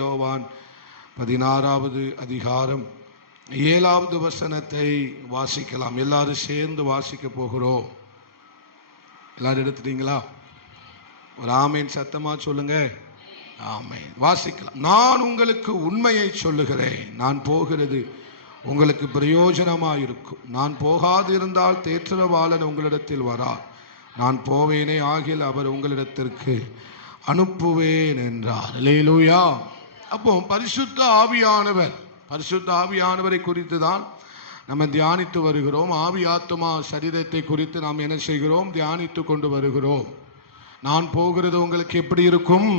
யோவான் 16வது அதிகாரம் 7வது வசனத்தை வாசிக்கலாம். எல்லாரும் சேர்ந்து வாசிக்க போகிறோம். எல்லாரும் எடுத்துட்டீங்களா? ஒரு ஆமேன் சத்தமா சொல்லுங்க. ஆமேன். வாசிக்கலாம். நான் உங்களுக்கு உண்மையை சொல்லுகிறேன், நான் போகிறது உங்களுக்கு பிரயோஜனமாயிருக்கும். நான் போகாது இருந்தால் தேற்றரவாளன் உங்களிடத்தில் வரார். நான் போவேனே ஆகில் அவர் உங்களிடத்திற்கு அனுப்புவேன் என்றார். அல்லேலூயா. அப்போ பரிசுத்த ஆவியானவரை குறித்து தான் நம்ம தியானித்து வருகிறோம். ஆவி ஆத்துமா சரீரத்தை குறித்து நாம் என்ன செய்கிறோம்? தியானித்து கொண்டு வருகிறோம். நான் போகிறது உங்களுக்கு எப்படி இருக்கும்?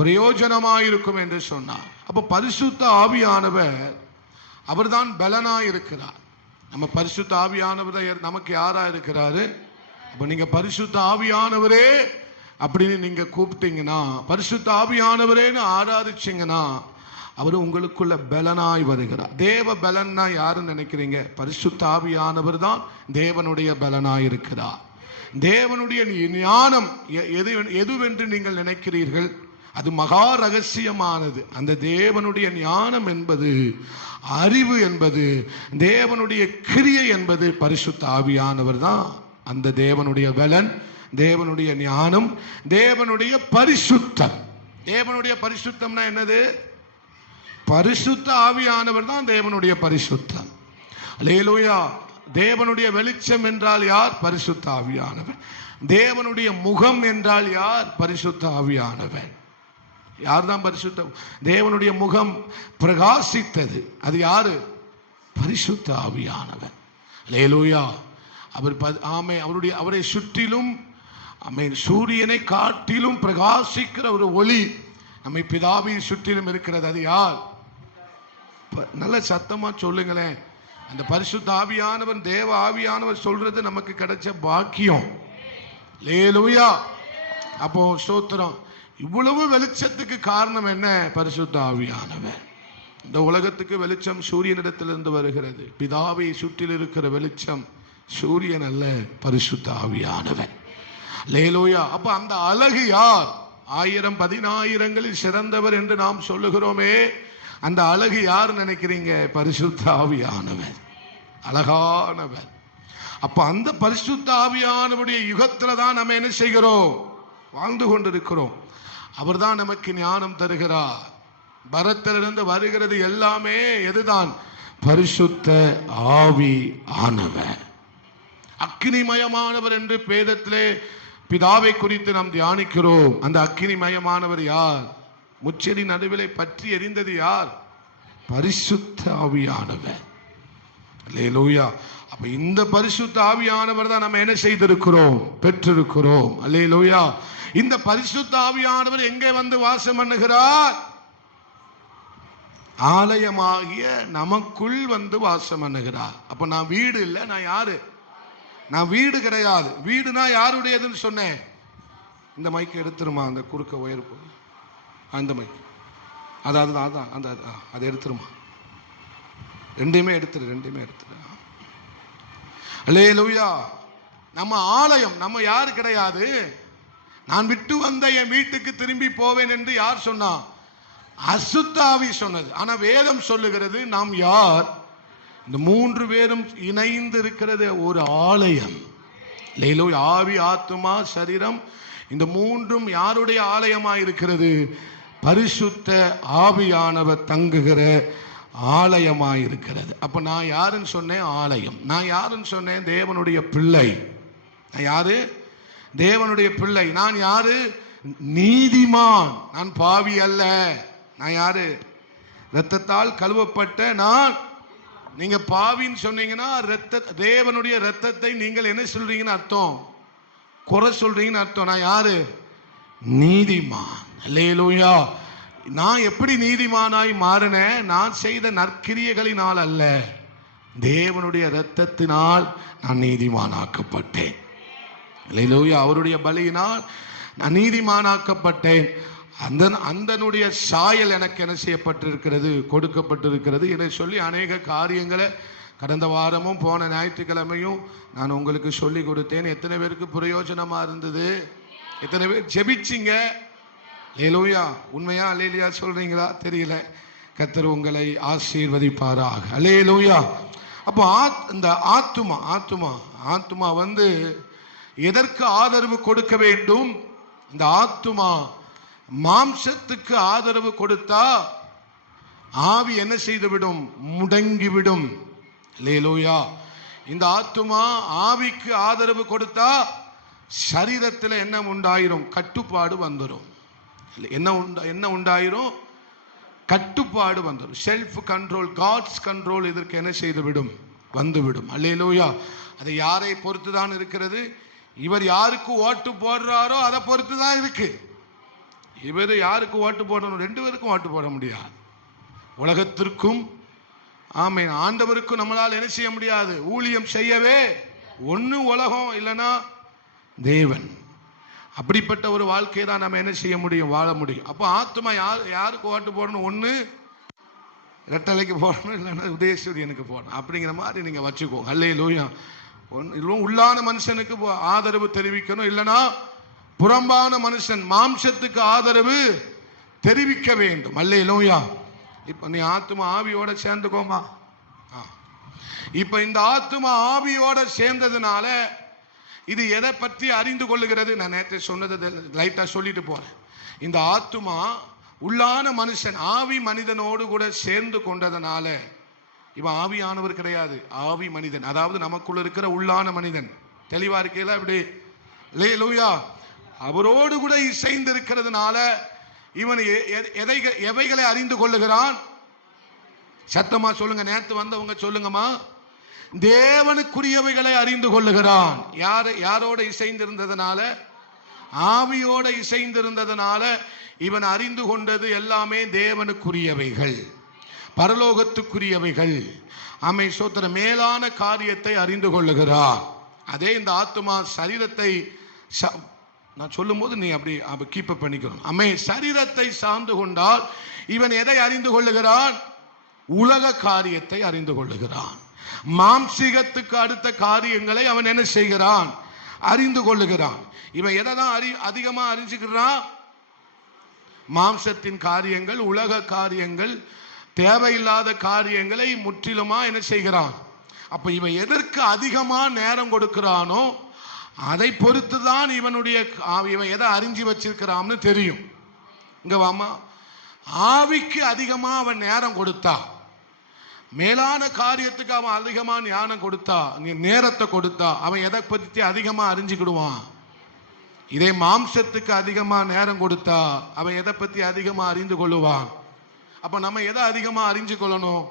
பிரயோஜனமாயிருக்கும் என்று சொன்னார். அப்போ பரிசுத்த ஆவியானவர் அவர்தான் பலனாய் இருக்கிறார். நம்ம பரிசுத்த ஆவியானவர் நமக்கு யாரா இருக்கிறாரு? அப்போ நீங்க பரிசுத்த ஆவியானவரே அப்படின்னு நீங்க கூப்பிட்டீங்கன்னா, பரிசுத்த ஆவியானவரேன்னு ஆராதிச்சீங்கன்னா, அவர் உங்களுக்குள்ள பலனாய் வருகிறார். தேவ பலன்னா யாருன்னு நினைக்கிறீங்க? பரிசுத்த ஆவியானவர் தான் தேவனுடைய பலனாய் இருக்கிறார். தேவனுடைய ஞானம் எதுவென்று நீங்கள் நினைக்கிறீர்கள்? அது மகா ரகசியமானது. அந்த தேவனுடைய ஞானம் என்பது, அறிவு என்பது, தேவனுடைய கிரியை என்பது பரிசுத்த ஆவியானவர் தான். அந்த தேவனுடைய பலன், தேவனுடைய ஞானம், தேவனுடைய பரிசுத்தம். தேவனுடைய பரிசுத்தம்னா என்னது? பரிசுத்த ஆவியானவர் தான் தேவனுடைய பரிசுத்தம். அல்லேலூயா. தேவனுடைய வெளிச்சம் என்றால் யார்? பரிசுத்த ஆவியானவர். தேவனுடைய முகம் என்றால் யார்? பரிசுத்த ஆவியானவர். யார் தான் பரிசுத்தம்? தேவனுடைய முகம் பிரகாசித்தது, அது யாரு? பரிசுத்த ஆவியானவர். அல்லேலூயா. அவர் அவரை சுற்றிலும் சூரியனை காட்டிலும் பிரகாசிக்கிற ஒரு ஒளி நம்மை பிதாவின் சுற்றிலும் இருக்கிறது. அது யார்? நல்ல சத்தமா சொல்லுங்களேன். அந்த பரிசுத்த ஆவியானவர், தேவ ஆவியானவர் சொல்றது நமக்கு கிடைச்ச பாக்கியம். அல்லேலூயா. அப்போ ஸ்தோத்திரம். இவ்வளவு வெளிச்சத்துக்கு காரணம் என்ன? பரிசுத்த ஆவியானவர். இந்த உலகத்துக்கு வெளிச்சம் சூரியனிடத்திலிருந்து வருகிறது. பிதாவை சுற்றில் இருக்கிற வெளிச்சம் சூரியன் அல்ல, பரிசுத்த ஆவியானவர். அல்லேலூயா. அப்ப அந்த அழகு யார்? 1000-10,000 சிறந்தவர் என்று நாம் சொல்லுகிறோமே, அந்த அழகு யார் நினைக்கிறீங்க? பரிசுத்த ஆவியானவர். அழகானவர். அப்ப அந்த பரிசுத்த ஆவியானவருடைய யுகத்துல தான் நம்ம என்ன செய்கிறோம்? வாழ்ந்து கொண்டிருக்கிறோம். அவர் தான் நமக்கு ஞானம் தருகிறார். பரத்திலிருந்து வருகிறது எல்லாமே எதுதான்? பரிசுத்த ஆவியானவர். அக்கினிமயமானவர் என்று வேதத்திலே பிதாவை குறித்து நாம் தியானிக்கிறோம். அந்த அக்கினிமயமானவர் யார்? முச்செடி நடுவிலே பற்றி எரிந்தது யார்? பரிசுத்த ஆவியானவர். அல்லேலூயா. அப்ப இந்த பரிசுத்த ஆவியானவர் தான் நம்ம என்ன செய்திருக்கிறோம்? பெற்றிருக்கிறோம். அல்லேலூயா. இந்த பரிசுத்த ஆவியானவர் எங்கே வந்து வாசம் பண்ணுகிறார்? ஆலயமாகிய நமக்குள் வந்து வாசம் பண்ணுகிறார். அப்ப நான் வீடு இல்லை, நான் யாரு? நான் வீடு கிடையாது. வீடுனா யாருடையதுன்னு சொன்னேன்? இந்த மைக்கு எடுத்துருமா, அந்த குறுக்க உயர்ப்பு, அந்த மைக், அதான் அந்த அதை எடுத்துருமா. ரெண்டுமே எடுத்துரு. அல்லேலூயா. நம்ம ஆலயம். நம்ம யாரு கிடையாது. நான் விட்டு வந்த என் வீட்டுக்கு திரும்பி போவேன் என்று யார் சொன்னா? அசுத்த ஆவி சொன்னது. ஆனா வேதம் சொல்லுகிறது நாம் யார்? இந்த 3 பேரும் இணைந்து இருக்கிறது ஒரு ஆலயம். அல்லேலூயா. ஆவி ஆத்துமா சரீரம், இந்த 3ம் யாருடைய ஆலயமாய் இருக்கிறது? பரிசுத்த ஆவியானவர் தங்குகிற ஆலயமாய் இருக்கிறது. அப்ப நான் யாருன்னு சொன்னேன்? ஆலயம். நான் யாருன்னு சொன்னேன்? தேவனுடைய பிள்ளை. நான் யாரு? தேவனுடைய பிள்ளை. நான் யாரு? நீதிமான். நான் பாவி அல்ல. நான் யாரு? இரத்தத்தால் கழுவப்பட்ட நான். நீங்க பாவின்னு சொன்னீங்கன்னா தேவனுடைய இரத்தத்தை நீங்கள் என்ன சொல்றீங்கன்னு அர்த்தம்? குறை சொல்றீங்கன்னு அர்த்தம். நான் யாரு? நீதிமான். அல்லேலூயா. நான் எப்படி நீதிமானாய் மாறினேன்? நான் செய்த நற்கிரியைகளினால் அல்ல, தேவனுடைய இரத்தத்தினால் நான் நீதிமானாக்கப்பட்டேன். அல்லேலூயா. அவருடைய பலியினால் நான் நீதிமானாக்கப்பட்டேன். அந்தனுடைய சாயல் எனக்கு என்ன செய்யப்பட்டிருக்கிறது? கொடுக்கப்பட்டிருக்கிறது என சொல்லி அநேக காரியங்களை கடந்த வாரமும் போன ஞாயிற்றுக்கிழமையும் நான் உங்களுக்கு சொல்லி கொடுத்தேன். எத்தனை பேருக்கு பிரயோஜனமா இருந்தது? எத்தனை பேர் ஜெபிச்சிங்க? அல்லேலூயா. உண்மையா அல்லேலூயா சொல்றீங்களா தெரியல. கர்த்தர் உங்களை ஆசீர்வதிப்பாராக. அல்லேலூயா. அப்போ இந்த ஆத்துமா வந்து எதற்கு ஆதரவு கொடுக்க வேண்டும்? இந்த ஆத்துமா மாம்சத்துக்கு ஆதரவு கொடுத்தா ஆவி என்ன செய்துவிடும்? முடங்கிவிடும். அல்லேலூயா. இந்த ஆத்துமா ஆவிக்கு ஆதரவு கொடுத்தா சரீரத்தில் என்ன உண்டாயிரும்? கட்டுப்பாடு வந்துடும். என்ன உண்டாயிரும்? கட்டுப்பாடு வந்துடும். செல்ஃப் கண்ட்ரோல், காட்ஸ் கண்ட்ரோல் இதற்கு என்ன செய்துவிடும்? வந்துவிடும். அல்லேலூயா. அது யாரை பொறுத்து தான் இருக்கிறது? இவர் யாருக்கு ஓட்டு போடுறாரோ அதை பொறுத்து தான் இருக்கு. இவர் யாருக்கு ஓட்டு போடணும்? ரெண்டு பேருக்கும் ஓட்டு போட முடியாது. உலகத்திற்கும் ஆமென் ஆண்டவருக்கும் நம்மளால் என்ன செய்ய முடியாது? ஊழியம் செய்யவே ஒன்னு உலகம் இல்லைன்னா தேவன். அப்படிப்பட்ட ஒரு வாழ்க்கையை தான் நம்ம என்ன செய்ய முடியும்? வாழ முடியும். அப்போ ஆத்துமா யாருக்கு ஓட்டு போடணும்? ஒன்று ரெட்டலைக்கு போடணும், இல்லைன்னா உதயசூரியனுக்கு போடணும். அப்படிங்கிற மாதிரி நீங்க வச்சுக்கோங்க. அல்லேலூயா. உள்ளான மனுஷனுக்கு ஆதரவு தெரிவிக்கணும், இல்லைன்னா புறம்பான மனுஷன் மாம்சத்துக்கு ஆதரவு தெரிவிக்க வேண்டும். அல்லேலூயா. இப்ப நீ ஆத்துமா ஆவியோட சேர்ந்துக்கோமா. இப்ப இந்த ஆத்துமா ஆவியோட சேர்ந்ததுனால இது எதை பற்றி அறிந்து கொள்ளுகிறது? நான் நேற்று சொன்னதை லைட்டா சொல்லிட்டு போறேன். இந்த ஆத்துமா உள்ளான மனுஷன் ஆவி மனிதனோடு கூட சேர்ந்து கொண்டதனால, இவன் ஆவியானவர் கிடையாது, ஆவி மனிதன், அதாவது நமக்குள்ள இருக்கிற உள்ளான மனிதன். தெளிவா இருக்கையில அப்படி அல்லேலூயா. அவரோடு கூட இசைந்து இருக்கிறதுனால இவன் எவைகளை அறிந்து கொள்ளுகிறான்? சத்தமா சொல்லுங்க. நேற்று வந்தவங்க சொல்லுங்கம்மா. தேவனுக்குரியவைகளை அறிந்து கொள்ளுகிறான். யாரோட இசைந்திருந்ததுனால? ஆவியோட இசைந்திருந்ததுனால இவன் அறிந்து கொண்டது எல்லாமே தேவனுக்குரியவைகள், பரலோகத்துக்குரியவைகள். ஆமென் ஸ்தோத்திரம். மேலான காரியத்தை அறிந்து கொள்ளுகிறான். அதே இந்த ஆத்துமா சரீரத்தை, நான் சொல்லும் போது நீ அப்படி கீப் அப் பண்ணிக்கணும். ஆமென். சரீரத்தை சார்ந்து கொண்டால் இவன் எதை அறிந்து கொள்ளுகிறான்? உலக காரியத்தை அறிந்து கொள்ளுகிறான். மாம்சீகத்துக்கு அடுத்த காரியங்களை அவன் என்ன செய்கிறான்? அறிந்து கொள்ளுகிறான். இவன் எதை தான் அதிகமா அறிஞ்சுக்கிறான்? மாம்சத்தின் காரியங்கள், உலக காரியங்கள், தேவையில்லாத காரியங்களை முற்றிலுமா என்ன செய்கிறான்? அப்ப இவன் எதற்கு அதிகமா நேரம் கொடுக்கிறானோ அதை பொறுத்து தான் இவன் எதை அறிஞ்சு வச்சிருக்கிறான்னு தெரியும். இங்க வாமா. ஆவிக்கு அதிகமா அவன் நேரம் கொடுத்தா, மேலான காரியத்துக்கு அவன் அதிகமா ஞானம் கொடுத்தா, நேரத்தை கொடுத்தா, அவன் எதை பத்தி அதிகமா அறிஞ்சுக்கிடுவான். இதே மாம்சத்துக்கு அதிகமா நேரம் கொடுத்தா அவன் எதை பத்தி அதிகமா அறிந்து கொள்ளுவான். அப்ப நம்ம எதை அதிகமா அறிஞ்சு கொள்ளணும்?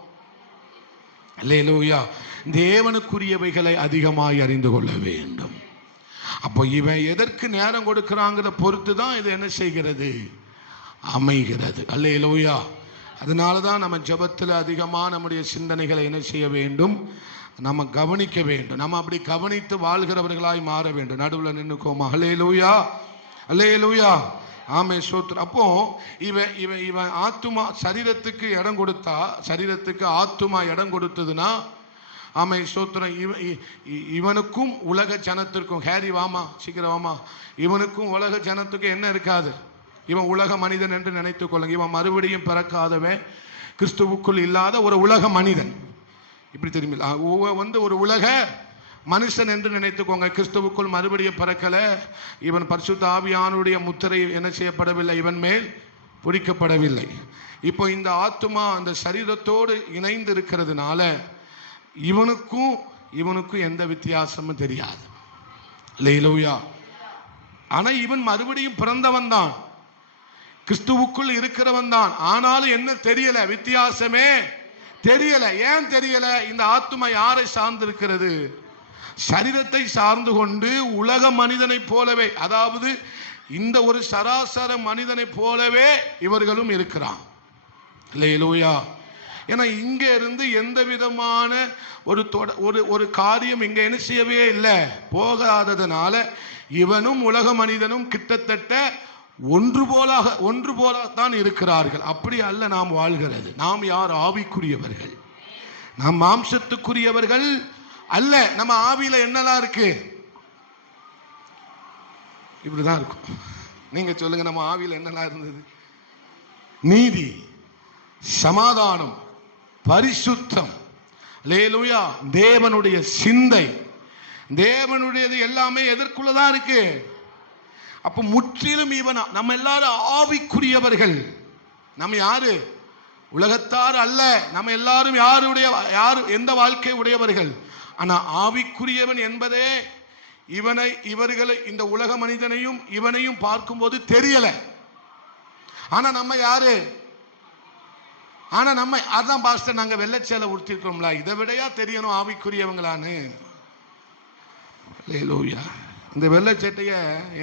அல்லேலூயா. தேவனுக்குரியவைகளை அதிகமாய் அறிந்து கொள்ள வேண்டும். அப்போ இவன் எதற்கு நேரம் கொடுக்கிறாங்கிற பொறுத்து தான் இது என்ன செய்கிறது? அமைகிறது. அல்லேலூயா. அதனாலதான் நம்ம ஜெபத்தில் அதிகமாக நம்முடைய சிந்தனைகளை என்ன செய்ய வேண்டும்? நம்ம கவனிக்க வேண்டும். நம்ம அப்படி கவனித்து வாழ்கிறவர்களாய் மாற வேண்டும். நடுவில் நின்னுக்கோமா. அல்லேலூயா, அல்லேலூயா. ஆமே ஸ்தோத்திரம். அப்போ இவன் ஆத்துமா சரீரத்துக்கு இடம் கொடுத்தா, சரீரத்துக்கு ஆத்துமா இடம் கொடுத்ததுன்னா, ஆமை ஸ்தோத்திரம், இவனுக்கும் உலக ஜனத்திற்கும், ஹேரி வாமா சீக்கிரம் வாமா, இவனுக்கும் உலக ஜனத்துக்கும் என்ன இருக்காது? இவன் உலக மனிதன் என்று நினைத்துக் கொள்ளுங்க. இவன் மறுபடியும் பிறக்காதவன், கிறிஸ்துவுக்குள் இல்லாத ஒரு உலக மனிதன். இப்படி தெரியுமில்ல, வந்து ஒரு உலக மனுஷன் என்று நினைத்துக்கோங்க. கிறிஸ்துவுக்குள் மறுபடியும் பிறக்கல. இவன் பரிசுத்த ஆவியானுடைய முத்திரை என்ன செய்யப்படவில்லை, இவன் மேல் பொறிக்கப்படவில்லை. இப்போ இந்த ஆத்துமா அந்த சரீரத்தோடு இணைந்து இருக்கிறதுனால இவனுக்கும் எந்த வித்தியாசமும் தெரியாது. அல்லேலூயா. ஆனா இவன் மறுபடியும் பிறந்தவன் தான், கிறிஸ்துவுக்குள் இருக்கிறவன் தான். ஆனாலும் என்ன தெரியல, வித்தியாசமே தெரியல. ஏன் தெரியல? இந்த ஆத்துமா யாரை சார்ந்திருக்கிறது? சரீரத்தை சார்ந்து கொண்டு உலக மனிதனை போலவே, அதாவது இந்த ஒரு சராசர மனிதனை போலவே இவர்களும் இருக்கிறான். அல்லேலூயா. ஏன்னா இங்க இருந்து எந்த விதமான ஒரு காரியம் இங்க என்ன செய்யவே இல்லை, போகாததுனால இவனும் உலக மனிதனும் கிட்டத்தட்ட ஒன்று போலத்தான் இருக்கிறார்கள். அப்படி அல்ல நாம் வாழ்கிறது. நாம் யார்? ஆவிக்குரியவர்கள். நாம் மாம்சத்துக்குரியவர்கள் அல்ல. நம்ம ஆவியில என்னெல்லாம் இருக்கு? இப்படிதான் இருக்கும். நீங்க சொல்லுங்க, நம்ம ஆவியில் என்னெல்லாம் இருந்தது? நீதி, சமாதானம், பரிசுத்தம், அல்லேலூயா, தேவனுடைய சிந்தை, தேவனுடையது எல்லாமே எதற்குள்ளதான் இருக்கு? அப்ப முற்றிலும் இவன். நம்ம எல்லாரும் ஆவிக்குரியவர்கள். நம்ம யாரு? உலகத்தார் அல்ல. நம்ம எல்லாரும் யார் எந்த வாழ்க்கை உடையவர்கள்? ஆனா ஆவிக்குரியவன் என்பதே இவர்களை, இந்த உலக மனிதனையும் இவனையும் பார்க்கும்போது தெரியல. ஆனா நம்ம யாரு? ஆனா நம்ம அதான் பாஸ்டர், நாங்க வெள்ளைச்சேலை உடுத்திருக்கிறோம்ல, இதை விடையா தெரியணும் ஆவிக்குரியவங்களான்னு. அல்லேலூயா. இந்த வெள்ளைச்சட்டைய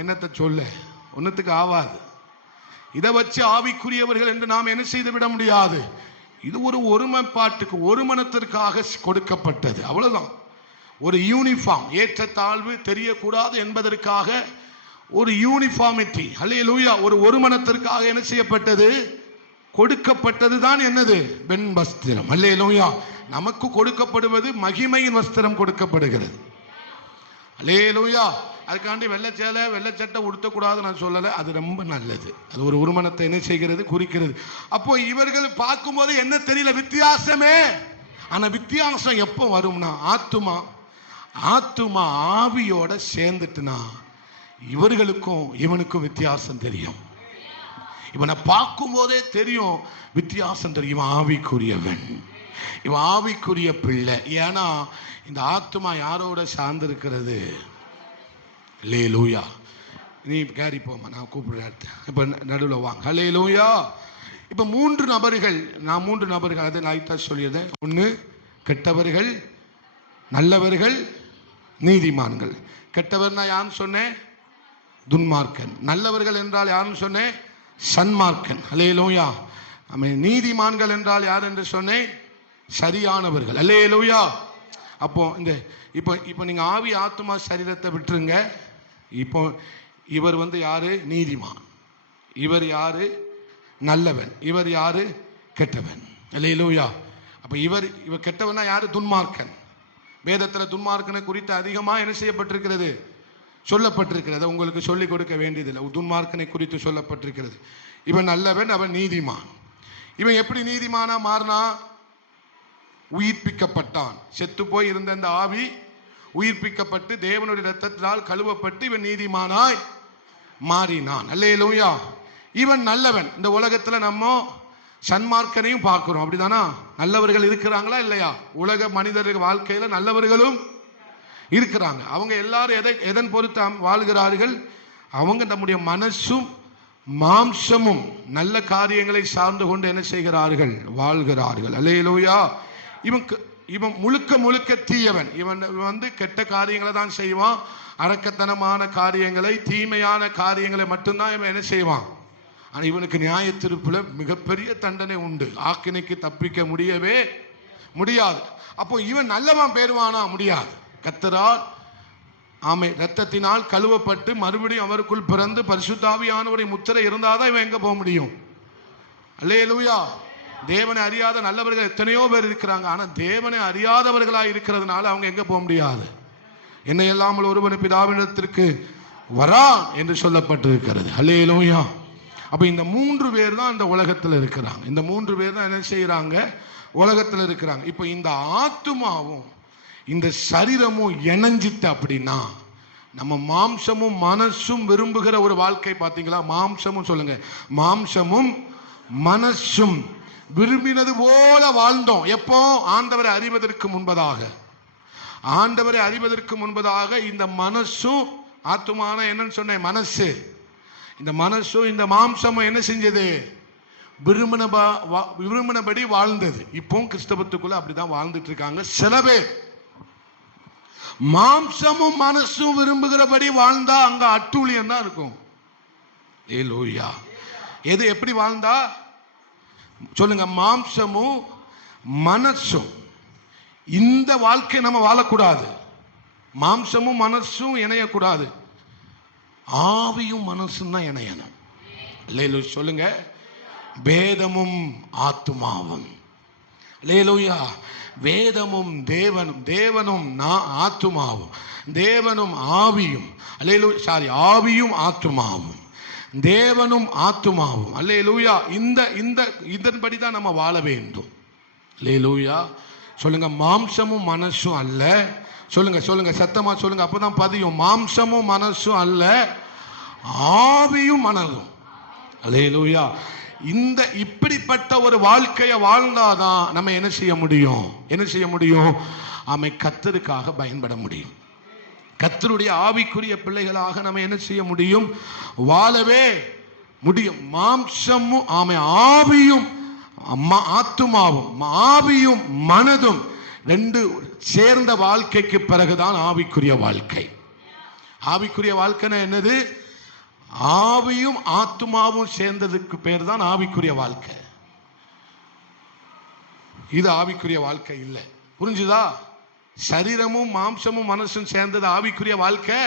என்னத்தை சொல்ல, ஒன்னத்துக்கு ஆவாது. இதை வச்சு ஆவிக்குரியவர்கள் என்று நாம் என்ன செய்து விட முடியாது. இது ஒரு ஒருமைப்பாட்டுக்கு, ஒருமனத்திற்காக கொடுக்கப்பட்டது, அவ்வளவுதான். ஒரு யூனிஃபார்ம், ஏற்றத்தாழ்வு தெரியக்கூடாது என்பதற்காக ஒரு யூனிஃபார்மிட்டி, அல்லேலூயா, ஒரு ஒருமனத்திற்காக என்ன செய்யப்பட்டது? கொடுக்கப்பட்டது தான் என்னது? வெண் வஸ்திரம். அல்லேலூயா. நமக்கு கொடுக்கப்படுவது மகிமையின் வஸ்திரம் கொடுக்கப்படுகிறது. அல்லேலூயா. அதுக்காண்டி வெள்ளைச்சேலை வெள்ளைச்சட்டை உடுத்தக்கூடாது நான் சொல்லலை, அது ரொம்ப நல்லது. அது ஒரு உருமனத்தை என்ன செய்கிறது? குறிக்கிறது. அப்போ இவர்கள் பார்க்கும்போது என்ன தெரியல, வித்தியாசமே. ஆனா வித்தியாசம் எப்போ வரும்னா, ஆத்துமா ஆவியோட சேர்ந்துட்டுனா இவர்களுக்கும் இவனுக்கும் வித்தியாசம் தெரியும். இவனை பார்க்கும் போதே தெரியும், வித்தியாசம் தெரியும். இவன் ஆவிக்குரியவன், இவன் ஆவிக்குரிய பிள்ளை. ஏன்னா இந்த ஆத்துமா யாரோட சார்ந்திருக்கிறது? அல்லேலூயா. நீ கேரி போமா, நான் கூப்பிடுறேன். இப்ப நடுவில் வாங்க. அல்லேலூயா. இப்ப 3 நபர்கள், நான் 3 நபர்கள் அதை லைட்டா சொல்லியது. ஒன்று கெட்டவர்கள், நல்லவர்கள், நீதிமான்கள். கெட்டவர்னா யாருன்னு சொன்னேன்? துன்மார்க்கன். நல்லவர்கள் என்றால் யாருன்னு சொன்னேன்? சன்மார்க்கன். அல்லேலூயா. நீதிமான்கள் என்றால் யார் என்று சொன்னேன்? சரியானவர்கள். அல்லேலூயா. அப்போ இந்த இப்போ நீங்க ஆவி ஆத்துமா சரீரத்தை விட்டுருங்க. இப்போ இவர் யாரு? நீதிமான். இவர் யாரு? நல்லவன். இவர் யாரு? கெட்டவன். அல்லேலூயா. அப்ப இவர் கெட்டவனா யாரு? துன்மார்க்கன். வேதத்துல துன்மார்க்கனை குறித்து அதிகமா என்ன செய்யப்பட்டிருக்கிறது? சொல்லப்பட்டிருக்கிறது. உங்களுக்கு சொல்லிக் கொடுக்க வேண்டியதில்லை. துன்மார்க்கனை குறித்து சொல்லப்பட்டிருக்கிறது. இவன் நல்லவன், அவன் நீதிமான். இவன் எப்படி நீதிமானா மாறினா? உயிர்ப்பிக்கப்பட்டான். செத்து போய் இருந்த அந்த ஆவி உயிர்ப்பிக்கப்பட்டு தேவனுடைய இரத்தத்தினால் கழுவப்பட்டு இவன் நீதிமானாய் மாறினான். அல்லேலூயா. இவன் நல்லவன். இந்த உலகத்துல நம்ம சன்மார்க்கனையும் பார்க்கிறோம், அப்படிதானா? நல்லவர்கள் இருக்கிறாங்களா இல்லையா? உலக மனிதர்கள் வாழ்க்கையில நல்லவர்களும் இருக்கிறாங்க. அவங்க எல்லாரும் எதன் பொறுத்து வாழ்கிறார்கள்? அவங்க நம்முடைய மனசும் மாம்சமும் நல்ல காரியங்களை சார்ந்து கொண்டு என்ன செய்கிறார்கள்? வாழ்கிறார்கள். அல்லேலூயா. இவன் முழுக்க தீயவன். இவன் கெட்ட காரியங்களை தான் செய்வான். அரக்கத்தனமான காரியங்களை, தீமையான காரியங்களை மட்டும்தான் இவன் என்ன செய்வான். ஆனா இவனுக்கு நியாய தீர்ப்புல மிகப்பெரிய தண்டனை உண்டு. ஆக்கினைக்கு தப்பிக்க முடியவே முடியாது. அப்போ இவன் நல்லவன் பேருவானா? முடியாது. கர்த்தரால் இரத்தத்தினால் கழுவப்பட்டு மறுபடியும் அவருக்குள் பிறந்து பரிசுத்த ஆவியானவருடைய முத்திரை இருந்தாதான் இவன் எங்க போக முடியும்? அல்லேலூயா. தேவனை அறியாத நல்லவர்கள் எத்தனையோ பேர் இருக்கிறாங்க. ஆனா தேவனை அறியாதவர்களா இருக்கிறதுனால அவங்க எங்க போக முடியாது? என்னை இல்லாமல் ஒருவன் பிதாவினிடத்திற்கு வரா என்று சொல்லப்பட்டிருக்கிறது. அல்லேலூயா. அப்ப இந்த 3 பேர் தான் இந்த உலகத்துல இருக்கிறாங்க. இந்த 3 பேர் தான் என்ன செய்யறாங்க? உலகத்துல இருக்கிறாங்க. இப்ப இந்த ஆத்துமாவும் இந்த சரீரமும் இணைஞ்சிட்டு அப்படின்னா நம்ம மாம்சமும் மனசும் விரும்புகிற ஒரு வாழ்க்கை. பாத்தீங்களா? மாம்சமும் சொல்லுங்க, மாம்சமும் மனசும் விரும்பினது போல வாழ்ந்தோம். எப்போ? ஆண்டவரை அறிவதற்கு முன்பதாக. ஆண்டவரை அறிவதற்கு முன்பதாக இந்த மனசும் ஆத்துமான என்னன்னு சொன்னேன்? மனசு. இந்த மனசும் இந்த மாம்சமும் என்ன செஞ்சது? விரும்பினபடி வாழ்ந்தது. இப்போ கிறிஸ்தவத்துக்குள்ள அப்படிதான் வாழ்ந்துட்டு இருக்காங்க சில பேர். மாம்சமும் மனசும் விரும்புகிறபடி வாழ்ந்தா அங்க அட்டூழியம் தான் இருக்கும். அல்லேலூயா. எது எப்படி வாழ்ந்தா சொல்லுங்க? மாம்சமும் மனசும். இந்த வாழ்க்கை நம்ம வாழக்கூடாது. மாம்சமும் மனசும் இணையக்கூடாது. ஆவியும் மனசும் தான் இணையணும். அல்லேலூயா. சொல்லுங்க, வேதமும் ஆத்துமாவும். அல்லேலூயா. வேதமும் தேவனும் ஆத்துமாவும், தேவனும் ஆவியும். அல்லேலூயா. ஆவியும் ஆத்துமாவும் தேவனும் ஆத்துமாவும். அல்லேலூயா. இதன்படி தான் நம்ம வாழ வேண்டும். அல்லேலூயா. சொல்லுங்க, மாம்சமும் மனசும் அல்ல. சொல்லுங்க சொல்லுங்க, சத்தமா சொல்லுங்க, அப்பதான் பதியும். மாம்சமும் மனசும் அல்ல, ஆவியும் மனதும். அல்லேலூயா. இப்படிப்பட்ட ஒரு வாழ்க்கையை வாழ்ந்தாதான் நம்ம என்ன செய்ய முடியும்? என்ன செய்ய முடியும்? ஆமை, கர்த்தருக்காக பயன்பட முடியும். கர்த்தருடைய ஆவிக்குரிய பிள்ளைகளாக நம்ம என்ன செய்ய முடியும்? வாழவே முடியும். மாம்சமும் ஆமை, ஆவியும் ஆத்துமாவும், ஆவியும் மனதும் ரெண்டு சேர்ந்த வாழ்க்கைக்கு பிறகுதான் ஆவிக்குரிய வாழ்க்கை. ஆவிக்குரிய வாழ்க்கைன்னா என்னது? ஆவியும் ஆத்துமாவும் சேர்ந்ததுக்கு பேர் தான் ஆவிக்குரிய வாழ்க்கை. இது ஆவிக்குரிய வாழ்க்கை இல்லை. புரிஞ்சுதா? சரீரமும் மாம்சமும் மனசும் சேர்ந்தது ஆவிக்குரிய வாழ்க்கை.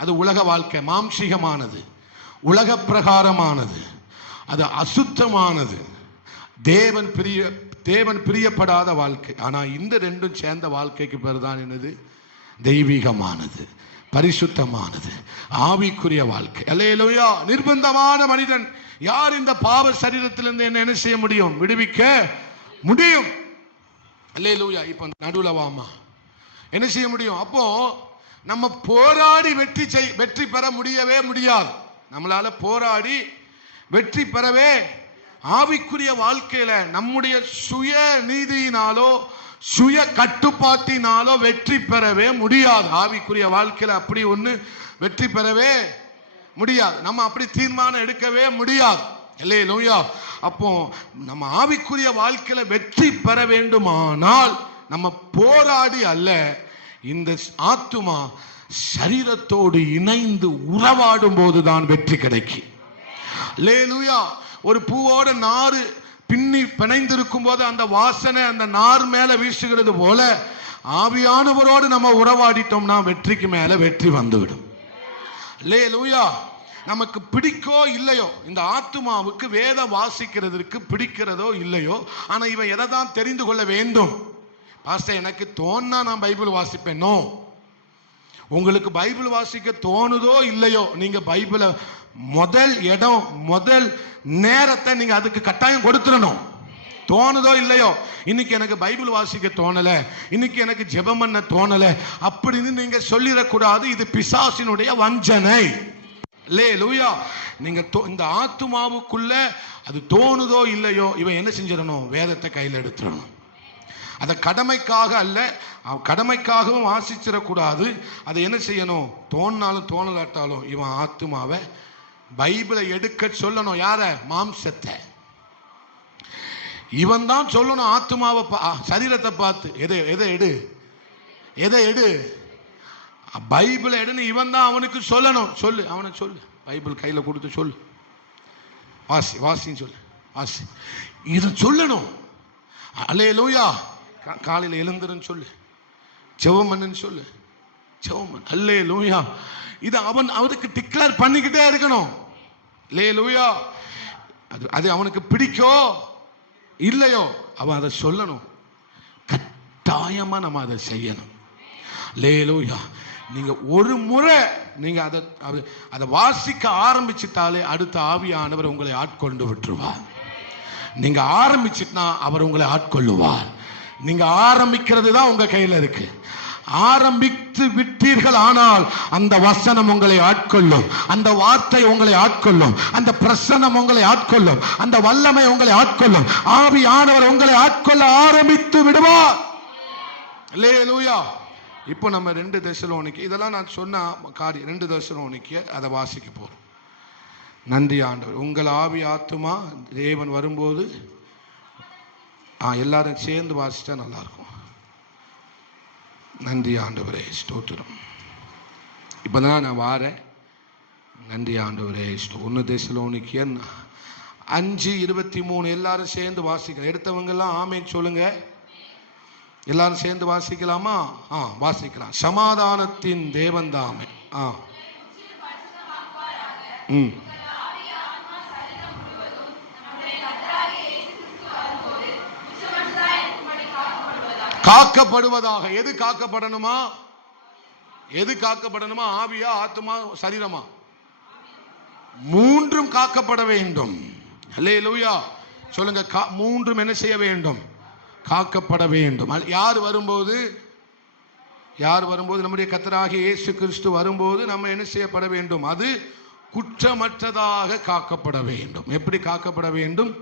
அது உலக வாழ்க்கை, மாம்சிகமானது, உலக பிரகாரமானது, அது அசுத்தமானது, தேவன் பிரியப்படாத வாழ்க்கை. ஆனா இந்த ரெண்டும் சேர்ந்த வாழ்க்கைக்கு பேர் தான் என்னது? தெய்வீகமானது, பரிசுத்தமானது, ஆவிக்குரிய வாழ்க்கை. அல்லேலூயா. நிர்பந்தமான மனிதன் யார் இந்த பாவ சரீரத்திலிருந்து என்ன செய்ய முடியும்? விடுவிக்க முடியும். அல்லேலூயா. இப்ப நடுவுல வாமா, என்ன செய்ய முடியும்? அப்போ நம்ம போராடி வெற்றி பெற முடியவே முடியாது. நம்மளால போராடி வெற்றி பெறவே ஆவிக்குரிய வாழ்க்கையில நம்முடைய சுய நீதியினாலோ சுய கட்டுப்பாட்டினாலோ வெற்றி பெறவே முடியாது. ஆவிக்குரிய வாழ்க்கையில அப்படி ஒண்ணு வெற்றி பெறவே முடியாது. நம்ம அப்படி தீர்மானம் எடுக்கவே முடியாது. அல்லேலூயா. அப்போ நம்ம ஆவிக்குரிய வாழ்க்கையில வெற்றி பெற வேண்டுமானால் நம்ம போராடி அல்ல, இந்த ஆத்துமா சரீரத்தோடு இணைந்து உறவாடும் போதுதான் வெற்றி கிடைக்கும். அல்லேலூயா. ஒரு பூவோட நாறு பின்னி பிணைந்திருக்கும் போது அந்த வாசனை அந்த நார் மேல வீசுகிறது போல ஆவியானவரோடு நம்ம உறவாடிட்டோம்னா வெற்றிக்கு மேல வெற்றி வந்துவிடும். அல்லேலூயா. நமக்கு பிடிக்கோ இல்லையோ, இந்த ஆத்துமாவுக்கு வேதம் வாசிக்கிறதுக்கு பிடிக்கிறதோ இல்லையோ, ஆனா இவன் எதை தான் தெரிந்து கொள்ள வேண்டும்? பாஸ்டர், எனக்கு தோணுனா நான் பைபிள் வாசிப்பேனோ? உங்களுக்கு பைபிள் வாசிக்க தோணுதோ இல்லையோ, நீங்க பைபிளை முதல் இடம் முதல் நேரத்தை நீங்க அதுக்கு கட்டாயம் கொடுத்துடணும். தோணுதோ இல்லையோ, இன்னைக்கு எனக்கு பைபிள் வாசிக்க தோணல, இன்னைக்கு எனக்கு ஜெபம் பண்ண தோணல அப்படின்னு நீங்க சொல்லிடக்கூடாது. இது பிசாசினுடைய வஞ்சனை. அல்லேலூயா. நீங்க இந்த ஆத்துமாவுக்குள்ள அது தோணுதோ இல்லையோ, இவன் என்ன செஞ்சிடணும்? வேதத்தை கையில் எடுத்துடணும். அதை கடமைக்காக அல்ல, கடமைக்காகவும் வாசிச்சிடக்கூடாது. அதை என்ன செய்யணும்? தோணினாலும் தோணலாட்டாலும் இவன் ஆத்துமாவை பைபிளை எடுக்க சொல்லணும். யார? மாம்சத்தை. இவன் தான் சொல்லணும் ஆத்துமாவை, சரீரத்தை பார்த்து எதை எடு, எதை எடு, பைபிளை எடுன்னு இவன் தான் அவனுக்கு சொல்லணும். சொல்லு, அவனை சொல்லு, பைபிள் கையில கொடுத்து சொல்லு, வாசி வாசின்னு சொல்லு, வாசி, இது சொல்லணும். அல்லேலூயா. காலையில் எழுந்துருன்னு சொல்லு, ஜெபம் பண்ணுன்னு சொல்லு, ஜெபம் பண்ணு. அல்லேலூயா. இது அவன் அவனுக்கு டிக்ளேர் பண்ணிக்கிட்டே இருக்கணும். அல்லேலூயா. அது அவனுக்கு பிடிக்கோ இல்லையோ அவன் அதை சொல்லணும். கட்டாயமா நம்ம அதை செய்யணும். அல்லேலூயா. நீங்க ஒரு முறை நீங்க அதை வாசிக்க ஆரம்பிச்சுட்டாலே அடுத்த ஆவியானவர் உங்களை ஆட்கொண்டு விட்டுருவார். நீங்க ஆரம்பிச்சுட்டா அவர் உங்களை ஆட்கொள்ளுவார். நீங்க ஆரம்பிக்கிறது தான் உங்க கையில இருக்கு. ஆரம்பித்து விட்டீர்கள் ஆனால் அந்த வசனம் உங்களை ஆட்கொள்ளும், அந்த வார்த்தை உங்களை ஆட்கொள்ளும், அந்த பிரசன்னம் உங்களை ஆட்கொள்ளும், அந்த வல்லமை உங்களை ஆட்கொள்ளும். ஆவியானவர் உங்களை ஆட்கொள்ள ஆரம்பித்து விடுவார். அல்லேலூயா. இப்போ நம்ம 2 தெசலோனிக்கே, இதெல்லாம் நான் சொன்ன காரியம், 2 தெசலோனிக்கே அதை வாசிக்க போறோம். நன்றி ஆண்டவர். உங்கள் ஆவி ஆத்துமா தேவன் வரும்போது எல்லாரும் சேர்ந்து வாசிச்சா நல்லா இருக்கும். நன்றி ஆண்டவரே, ஸ்தோத்திரம். இப்பதான் நான் வாரேன். நன்றி ஆண்டவரே. 1 தெசலோனிக்கேயர் 5:23 எல்லாரும் சேர்ந்து வாசிக்கலாம். எடுத்தவங்க எல்லாம் ஆமென் சொல்லுங்க. எல்லாரும் சேர்ந்து வாசிக்கலாமா? வாசிக்கலாம். சமாதானத்தின் தேவன் தாமே காக்கப்படுவதாக. எது காக்கப்படணுமா? எது காக்கப்படணுமா? ஆவியா, ஆத்துமா, சரீரமா? மூன்றும் காக்கப்பட வேண்டும். அல்லேலூயா சொல்லுங்க. மூன்றும் என்ன செய்ய வேண்டும்? காக்கப்பட வேண்டும். யார் வரும்போது நம்முடைய கர்த்தராகிய இயேசு கிறிஸ்து வரும்போது நம்ம என்ன செய்யப்பட வேண்டும்? அது குற்றமற்றதாக காக்கப்பட வேண்டும். எப்படி காக்கப்பட வேண்டும்?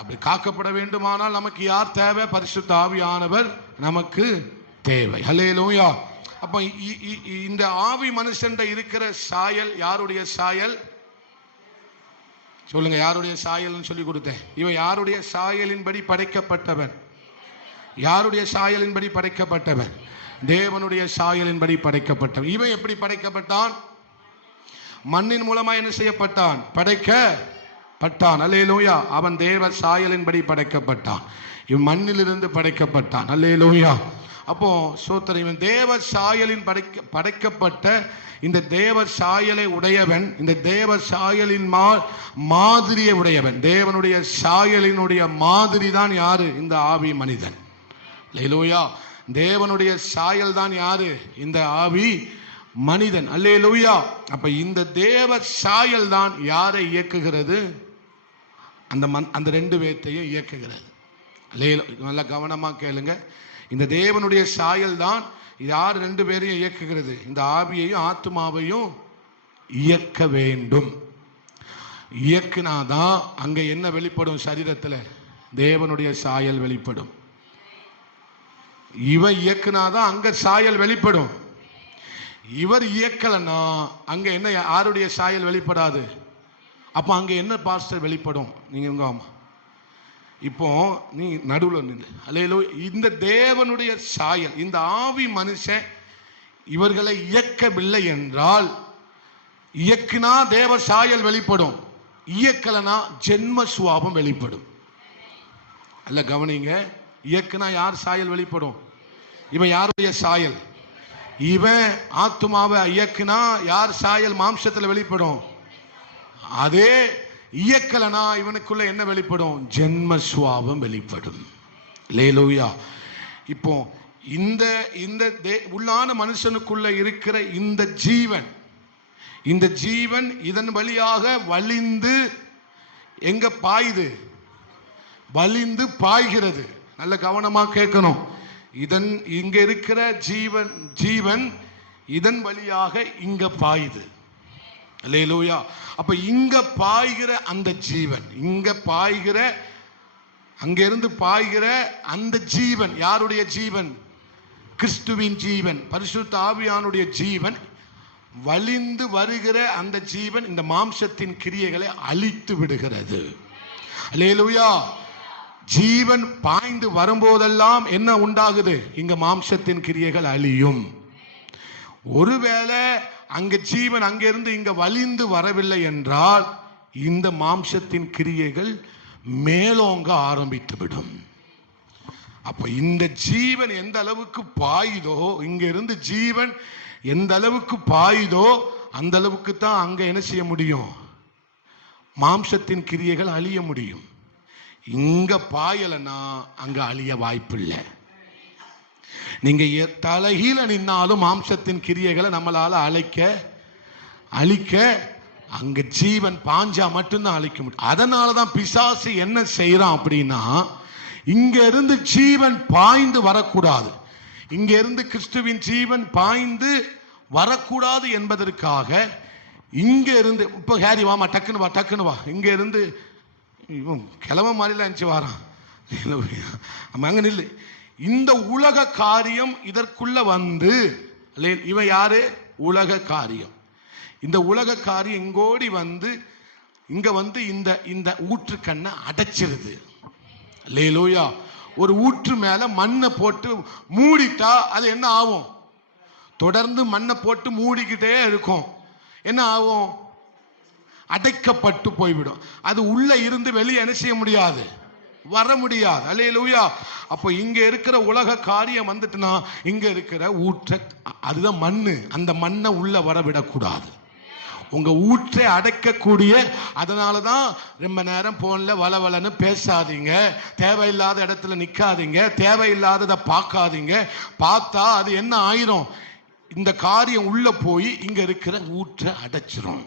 அப்படி காக்கப்பட வேண்டுமானால் நமக்கு யார் தேவை? பரிசுத்த ஆவியானவர் நமக்கு தேவை. அல்லேலூயா. அப்ப இந்த ஆவி மனுஷன் இருக்கிற சாயல் யாருடைய சாயல்? சொல்லுங்க. யாருடைய சாயல்னு சொல்லி கொடுத்தேன். இவன் யாருடைய சாயலின்படி படைக்கப்பட்டவன்? யாருடைய சாயலின்படி படைக்கப்பட்டவன்? தேவனுடைய சாயலின்படி படைக்கப்பட்டவன். இவன் எப்படி படைக்கப்பட்டான்? மண்ணின் மூலமா என்ன செய்யப்பட்டான்? படைக்கப்பட்டான். அல்லேலூயா. அவன் தேவ சாயலின்படி படைக்கப்பட்டான். இவன் மண்ணிலிருந்து படைக்கப்பட்டான். அல்லேலூயா. அப்போ சோத்திரம். இவன் தேவ சாயலின் படைக்கப்பட்ட இந்த தேவ சாயலை உடையவன், இந்த தேவ சாயலின் மாதிரியை உடையவன். தேவனுடைய சாயலினுடைய மாதிரி தான் யாரு? இந்த ஆவி மனிதன். அல்லேலூயா. தேவனுடைய சாயல் தான் யாரு? இந்த ஆவி மனிதன். அல்லேலூயா. அப்ப இந்த தேவ சாயல் தான் யாரை இயக்குகிறது? அந்த ரெண்டு பேர்த்தையும் இயக்குகிறது. நல்ல கவனமா கேளுங்க. இந்த தேவனுடைய சாயல் தான் யார் ரெண்டு பேரையும் இயக்குகிறது? இந்த ஆவியையும் ஆத்மாவையும் இயக்க வேண்டும். இயக்குனாதான் அங்க என்ன வெளிப்படும்? சரீரத்தில் தேவனுடைய சாயல் வெளிப்படும். இவ இயக்குனாதான் அங்க சாயல் வெளிப்படும். இவர் இயக்கலன்னா அங்க என்ன? யாருடைய சாயல் வெளிப்படாது. அப்ப அங்க என்ன பாஸ்டர் வெளிப்படும்? நீங்க உங்க இப்போ நீ நடுவில் நின்று அல்லேலூயா. இந்த தேவனுடைய சாயல், இந்த ஆவி மனுஷன் இவர்களை இயக்கவில்லை என்றால், இயக்குனா தேவ சாயல் வெளிப்படும், இயக்கலனா ஜென்ம சுவாபம் வெளிப்படும். அல்ல கவனிங்க. இயக்குனா யார் சாயல் வெளிப்படும்? இவன் யாருடைய சாயல்? இவன் ஆத்துமாவை இயக்குனா யார் சாயல் மாம்சத்தில் வெளிப்படும்? அதே இயக்கலனா இவனுக்குள்ள என்ன வெளிப்படும்? ஜென்ம சுவாபம் வெளிப்படும். அல்லேலூயா. இப்போ இந்த உள்ளான மனுஷனுக்குள்ள இருக்கிற இந்த ஜீவன் இதன் வழியாக வலிந்து எங்க பாயுது? வலிந்து பாய்கிறது. நல்ல கவனமா கேட்கணும். இங்க இருக்கிற ஜீவன் இதன் வழியாக இங்க பாயுது. அல்லேலூயா. அப்ப இங்க பாய்கிற அந்த ஜீவன், இங்க பாய்கிற, அங்கிருந்து பாய்கிற அந்த ஜீவன் யாருடைய ஜீவன்? கிறிஸ்துவின் ஜீவன், பரிசுத்த ஆவியானுடைய ஜீவன். வலிந்து வருகிற அந்த ஜீவன் இந்த மாம்சத்தின் கிரியைகளை அழித்து விடுகிறது. அல்லேலூயா. ஜீவன் பாய்ந்து வரும்போதெல்லாம் என்ன உண்டாகுது? இங்க மாம்சத்தின் கிரியைகள் அழியும். ஒருவேளை அங்க ஜீவன் அங்கிருந்து இங்க வலிந்து வரவில்லை என்றால் இந்த மாம்சத்தின் கிரியைகள் மேலோங்க ஆரம்பித்து விடும். அப்ப இந்த ஜீவன் எந்த அளவுக்கு பாயுதோ, இங்க இருந்து ஜீவன் எந்த அளவுக்கு பாயுதோ அந்த அளவுக்கு தான் அங்க என்ன செய்ய முடியும்? மாம்சத்தின் கிரியைகள் அழிய முடியும். இங்க பாயலனா அங்க அழிய வாய்ப்பில்லை. நீங்க தலைகீழ நின்னாலும் மாம்சத்தின் கிரியைகளை நம்மளால அழிக்க அங்க ஜீவன் பாஞ்சா மட்டும்தான் அழிக்க முடியும். அதனாலதான் பிசாசு என்ன செய்யறான் அப்படின்னா, இங்க இருந்து ஜீவன் பாய்ந்து வரக்கூடாது, இங்க இருந்து கிறிஸ்துவின் ஜீவன் பாய்ந்து வரக்கூடாது என்பதற்காக இங்க இருந்து, இப்ப ஹேரி வாமா டக்குன்னு வா, இங்க இருந்து கிளம்ப மாதிரிலாம் இருந்துச்சு வாரான், அங்க நில்லு. இந்த உலக காரியம் இதற்குள்ள வந்து, இவன் யாரு? உலக காரியம். இந்த உலக காரியம் இங்கோடி வந்து இங்க வந்து இந்த ஊற்று கண்ணை அடைச்சிருது. அல்லேலூயா. ஒரு ஊற்று மேல மண்ணை போட்டு மூடிட்டா அது என்ன ஆகும்? தொடர்ந்து மண்ணை போட்டு மூடிக்கிட்டே இருக்கும். என்ன ஆகும்? அடைக்கப்பட்டு போய்விடும். அது உள்ள இருந்து வெளியே என்ன செய்ய முடியாது? வர முடியாது. அல்லேலூயா. அப்போ இங்க இருக்கிற உலக காரியம் வந்துட்டுனா இங்க இருக்கிற ஊற்ற, அதுதான் மண்ணு, அந்த மண்ணை உள்ள வர விடக்கூடாது. உங்க ஊற்றை அடைக்கக்கூடிய, அதனாலதான் ரொம்ப நேரம் போன்ல வளவலன்னு பேசாதீங்க, தேவையில்லாத இடத்துல நிக்காதீங்க, தேவையில்லாததை பார்க்காதீங்க. பார்த்தா அது என்ன ஆயிரும்? இந்த காரியம் உள்ள போய் இங்க இருக்கிற ஊற்றை அடைச்சிரும்.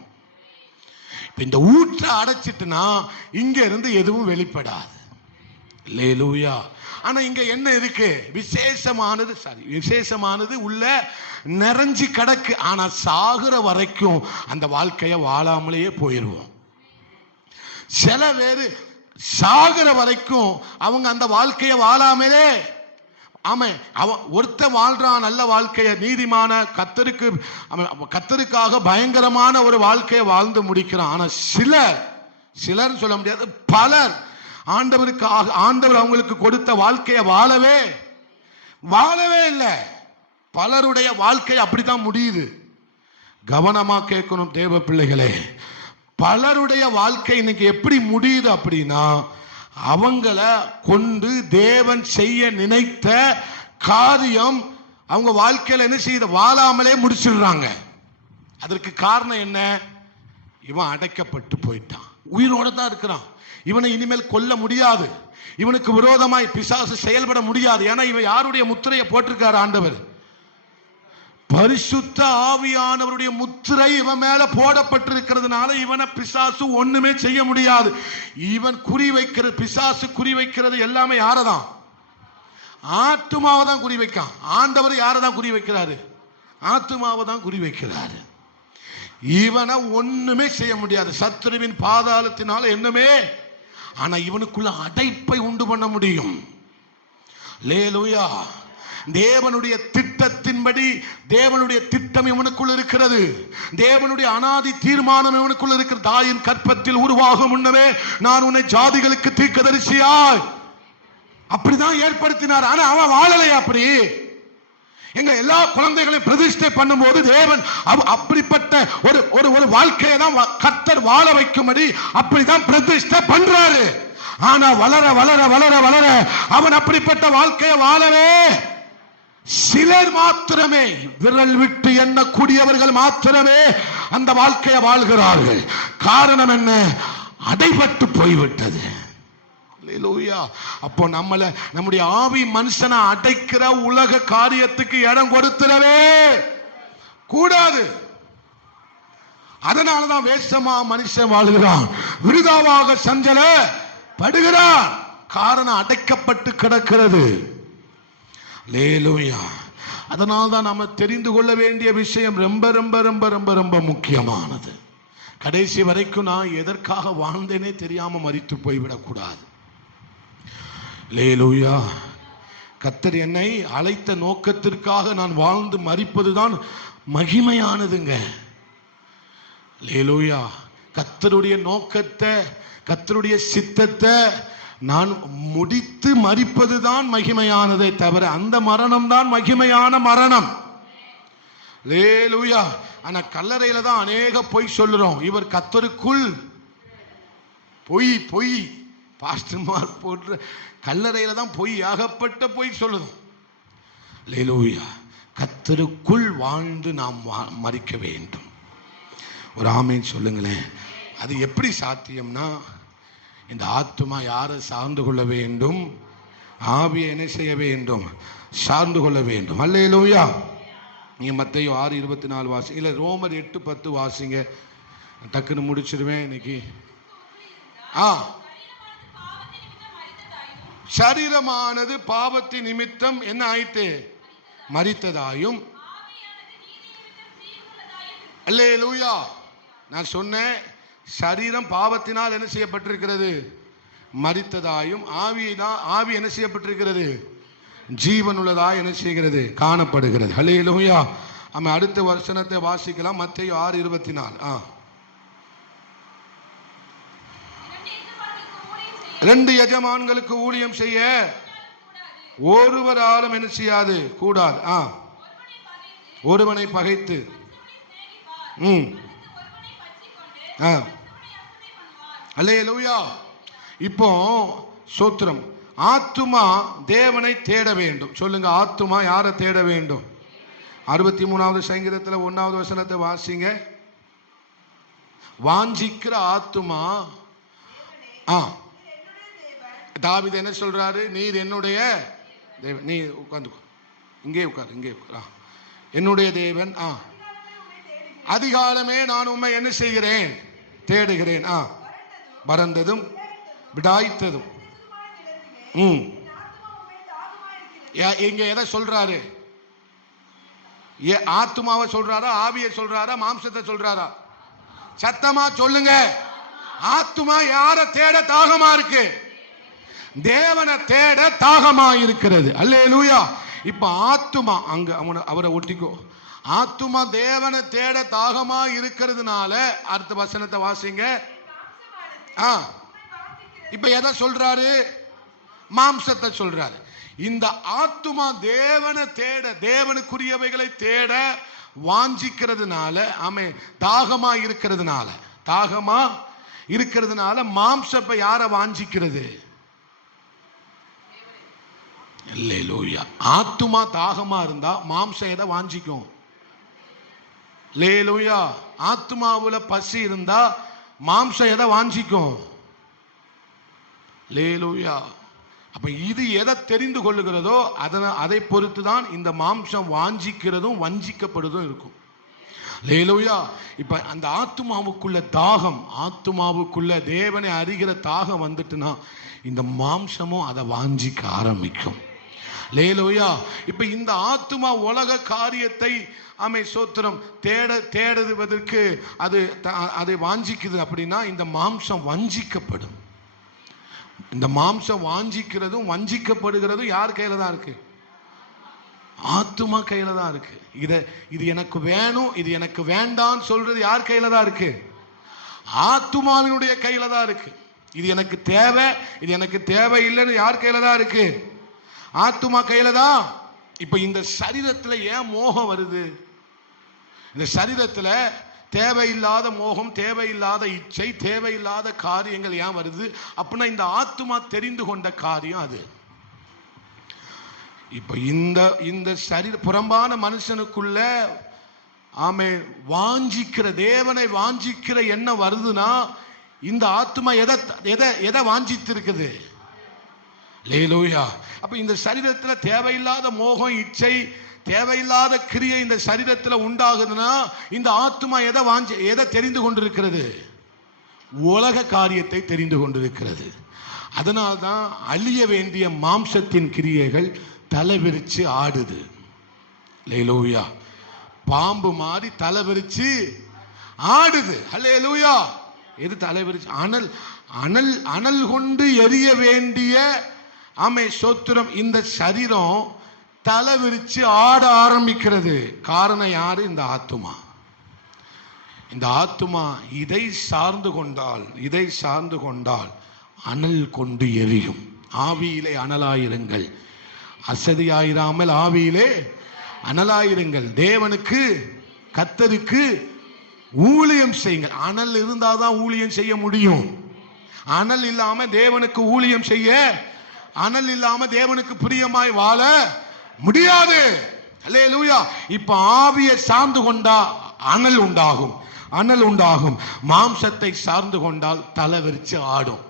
இந்த ஊற்றை அடைச்சிட்டுனா இங்க இருந்து எதுவும் வெளிப்படாது. அல்லேலூயா. ஆனா இங்க என்ன இருக்கு? விசேஷமானது உள்ள நிறைஞ்சி கிடக்கு. ஆனா சாகுற வரைக்கும் அந்த வாழ்க்கைய வாழாமலேயே போயிருவோம். சில பேரு சாகுற வரைக்கும் அவங்க அந்த வாழ்க்கைய வாழாமலே, அவன் ஒருத்த வாழ்றான் நல்ல வாழ்க்கைய, நீதிமான கர்த்தருக்காக பயங்கரமான ஒரு வாழ்க்கையை வாழ்ந்து முடிக்கிறான். ஆனா சிலர் சொல்ல முடியாது, பலர் ஆண்டவருக்காக ஆண்டவர் அவங்களுக்கு கொடுத்த வாழ்க்கையை வாழவே இல்லை. பலருடைய வாழ்க்கை அப்படித்தான் முடியுது. கவனமா கேட்கணும் தேவ பிள்ளைகளே. பலருடைய வாழ்க்கை இன்னைக்கு எப்படி முடியுது அப்படின்னா, அவங்கள கொண்டு தேவன் செய்ய நினைத்த காரியம் அவங்க வாழ்க்கையில என்ன செய்யுது? வாழாமலே முடிச்சிடுறாங்க. அதற்கு காரணம் என்ன? இவன் அடைக்கப்பட்டு போயிட்டான், உயிரோட தான் இருக்கிறான். இவனை இனிமேல் கொல்ல முடியாது, இவனுக்கு விரோதமாய் பிசாசு செயல்பட முடியாது. ஏன்னா இவன் யாருடைய முத்திரையை போட்டிருக்காரு? ஆண்டவர் பரிசுத்த ஆவியானவருடைய முத்திரை இவன் மேல போடப்பட்டிருக்கிறதுனால இவனை பிசாசு ஒண்ணுமே செய்ய முடியாது. இவன் குறிவைக்கிறது, பிசாசு குறிவைக்கிறது எல்லாமே யாரதான்? ஆத்துமாவை தான் குறிவைக்கான். ஆண்டவர் யாரதான் குறிவைக்கிறாரு? ஆத்துமாவை தான் குறிவைக்கிறாரு. இவனை ஒண்ணுமே செய்ய முடியாது சத்துருவின் பாதாளத்தினால என்னமே. ஆனா இவனுக்குள்ள அடைப்பை உண்டு பண்ண முடியும். அல்லேலூயா. தேவனுடைய திட்டத்தின்படி, தேவனுடைய திட்டம் இவனுக்குள் இருக்கிறது. தேவனுடைய அனாதி தீர்மானம் இவனுக்குள் இருக்கிறது. தாயின் கற்பத்தில் உருவாகும் முன்னவே நான் உன்னை ஜாதிகளுக்கு தீர்க்கதரிசியாய் அப்படிதான் ஏற்படுத்தினார். ஆனா அவன் வாழலையா? அப்படி எங்க எல்லா குழந்தைகளையும் பிரதிஷ்டை பண்ணும் போது தேவன் அப்படிப்பட்ட ஒரு வாழ்க்கையை தான் கர்த்தர் வாழ வைக்கும்படி அப்படிதான் பிரதிஷ்டை பண்றாரு. ஆனா வளர வளர வளர வளர அவன் அப்படிப்பட்ட வாழ்க்கையை வாழவே சிலர் மாத்திரமே, விரல் விட்டு எண்ணக்கூடியவர்கள் மாத்திரமே அந்த வாழ்க்கையை வாழ்கிறார்கள். காரணம் என்ன? அடைபட்டு போய்விட்டது. அப்போ நம்முடைய ஆவி மனுஷனை அடைக்கிற உலக காரியத்துக்கு இடம் கொடுத்துடவே கூடாது. அதனாலதான் வேஷமா மனுஷன் வாழ்கிறான், விருதாவாக சஞ்சல படுகிறான். காரணம் அடைக்கப்பட்டு கிடக்கிறது. அல்லேலூயா. அதனால்தான் நம்ம தெரிந்து கொள்ள வேண்டிய விஷயம் ரொம்ப ரொம்ப ரொம்ப ரொம்ப ரொம்ப முக்கியமானது. கடைசி வரைக்கும் நான் எதற்காக வாழ்ந்தேனே தெரியாம மரித்து போய்விடக்கூடாது. அல்லேலூயா. கர்த்தர் என்னை அழைத்த நோக்கத்திற்காக நான் வாழ்ந்து மரிப்பதுதான் மகிமையானதுங்க. அல்லேலூயா. கர்த்தருடைய நோக்கத்தை, கர்த்தருடைய சித்தத்தை நான் முடித்து மரிப்பதுதான் மகிமையானதை தவிர அந்த மரணம் தான் மகிமையான மரணம். அல்லேலூயா. ஆனா கல்லறையில தான் அநேக பொய் சொல்லுறோம். இவர் கர்த்தருக்குள் பொய் பாஸ்டர்மார் போன்ற கல்லறையில தான் பொய், ஆகப்பட்ட பொய் சொல்லுறோம். அல்லேலூயா. கர்த்தருக்குள் வாழ்ந்து நாம் மரிக்க வேண்டும். ஒரு ஆமென் சொல்லுங்களேன். அது எப்படி சாத்தியம்னா, இந்த ஆத்துமா யாரை சார்ந்து கொள்ள வேண்டும்? ஆவியை என்ன செய்ய வேண்டும்? சார்ந்து கொள்ள வேண்டும். அல்லேலூயா. நீங்க மத்தேயு 6:24 வாசிங்க, இல்ல ரோமர் 8:10 வாசிங்க. டக்குன்னு முடிச்சிருவேன் இன்னைக்கு. சரீரமானது பாவத்தின் நிமித்தம் என்ன ஆயிட்டு? மரித்ததாயும். அல்லேலூயா. நான் சொன்னேன், சரீரம் பாவத்தினால் என்ன செய்யப்பட்டிருக்கிறது? மரித்ததாயும். ஆவி என்ன செய்யப்பட்டிருக்கிறது? ஜீவனுள்ளதாய் என்ன செய்கிறது? காணப்படுகிறது. அல்லேலூயா. நம்ம அடுத்த வசனத்தை வாசிக்கலாம். மத்தேயு 6:24. 2 எஜமான்களுக்கு ஊழியம் செய்ய ஒருவராலும் என்ன செய்யாது? கூடாது. ஒருவனை பகைத்து அல்லேலூயா. இப்போ சோத்திரம். ஆத்துமா தேவனை தேட வேண்டும். சொல்லுங்க, ஆத்துமா யாரை தேட வேண்டும்? 63வது சங்கீதத்தில் 1வது வசனத்தை வாசிங்க. வாஞ்சிக்கிற ஆத்துமா. தாவீது என்ன சொல்றாரு? நீர் என்னுடைய தேவன். நீ உட்கார்ந்து, இங்கே உட்கார், இங்கே உட்கார். என்னுடைய தேவன். அதிகாலமே நான் உம்மை என்ன செய்கிறேன்? தேடுகிறேன். வறண்டதும் விடாய்த்ததும். இங்க எதை சொல்றாரு? ஆத்துமாவை சொல்றாரா, ஆவியை சொல்றாரா, மாம்சத்தை சொல்றாரா? சத்தமா சொல்லுங்க. ஆத்துமா யார தேட தாகமா இருக்கு? தேவனை தேட தாகமா இருக்கிறது. அல்லேலூயா. இப்ப ஆத்துமா அங்க அவரை ஒட்டிக்கோ. ஆத்துமா தேவனை தேட தாகமா இருக்கிறதுனால அடுத்த வசனத்தை வாசிங்க. இப்ப எதை சொல்றாரு? மாம்சத்தை சொல்றாரு. இந்த ஆத்துமா தேவனை தேட, தேவனுக்குரியவைகளை தேட வாஞ்சிக்கிறதுனால, தாகமா இருக்கிறதுனால மாம்சப்ப யார வாஞ்சிக்கிறது? அல்லேலூயா. ஆத்துமா தாகமா இருந்தா மாம்சம் எதை வாஞ்சிக்கும்? அல்லேலூயா. ஆத்துமாவுல பசி இருந்தா மாம்சம் எதை வாஞ்சிக்கும்? அல்லேலூயா. அப்ப இது எதை தெரிந்து கொள்ளுகிறதோ அதை பொறுத்து தான் இந்த மாம்சம் வாஞ்சிக்கிறதும் வஞ்சிக்கப்படுவதும் இருக்கும். அல்லேலூயா. இப்ப அந்த ஆத்துமாவுக்குள்ள தாகம், ஆத்துமாவுக்குள்ள தேவனை அறிகிற தாகம் வந்துட்டுனா இந்த மாம்சமும் அதை வாஞ்சிக்க ஆரம்பிக்கும். அல்லேலூயா. இப்ப இந்த ஆத்துமா உலக காரியத்தை சோத்திரம் தேடுவதற்கு அதை வாஞ்சிக்குது அப்படின்னா இந்த மாம்சம் வஞ்சிக்கப்படும். இந்த மாம்சம் வாஞ்சிக்கிறதும் வஞ்சிக்கப்படுகிறதும் யார் கையில தான் இருக்கு? ஆத்துமா கையில தான் இருக்கு. இது எனக்கு வேணும், இது எனக்கு வேண்டாம் சொல்றது யார் கையில தான் இருக்கு? ஆத்துமாவினுடைய கையில தான் இருக்கு. இது எனக்கு தேவை, இது எனக்கு தேவை இல்லைன்னு யார் கையில தான் இருக்கு? ஆத்துமா கையில தான். இப்ப இந்த சரீரத்துல ஏன் மோகம் வருது? இந்த சரீரத்துல தேவையில்லாத மோகம், தேவையில்லாத இச்சை, தேவையில்லாத காரியங்கள் ஏன் வருது அப்படின்னா இந்த ஆத்துமா தெரிந்து கொண்ட காரியம் அது. இப்ப இந்த சரீர புறம்பான மனுஷனுக்குள்ள வாஞ்சிக்கிற, தேவனை வாஞ்சிக்கிற எண்ணம் வருதுன்னா இந்த ஆத்துமா எதை வாஞ்சித்து இருக்குது? அல்லேலூயா. அப்ப இந்த சரீரத்துல தேவையில்லாத மோகம், இச்சை, தேவையில்லாத கிரியை இந்த சரீரத்தில் உண்டாகுதுன்னா இந்த ஆத்துமா எதை தெரிந்து கொண்டிருக்கிறது? உலக காரியத்தை தெரிந்து கொண்டிருக்கிறது. அதனால்தான் அழிய வேண்டிய மாம்சத்தின் கிரியைகள் தலைவிரிச்சு ஆடுது. அல்லேலூயா. பாம்பு மாதிரி தலைவிரிச்சு ஆடுது. அல்லேலூயா. எது தலைவிரிச்சு? அனல் கொண்டு எரிய வேண்டிய சோத்திரம் இந்த சரீரம் தலை விரிச்சு ஆட ஆரம்பிக்கிறது. காரணம் யாரு? இந்த ஆத்துமா. இந்த ஆத்துமா இதை சார்ந்து கொண்டால் அனல் கொண்டு எரியும். ஆவியிலே அனலாயிருங்கள், அசதியாயிராமல் ஆவியிலே அனலாயிருங்கள், தேவனுக்கு கர்த்தருக்கு ஊழியம் செய்யுங்கள். அனல் இருந்தாதான் ஊழியம் செய்ய முடியும். அனல் இல்லாம தேவனுக்கு ஊழியம் செய்ய, அனல் இல்லாம தேவனுக்கு பிரியமாய் வாழ முடியாது. அல்லேலூயா. இப்ப ஆவியை சார்ந்து கொண்டா அனல் உண்டாகும். மாம்சத்தை சார்ந்து கொண்டால் தலை விரிச்சு ஆடும்.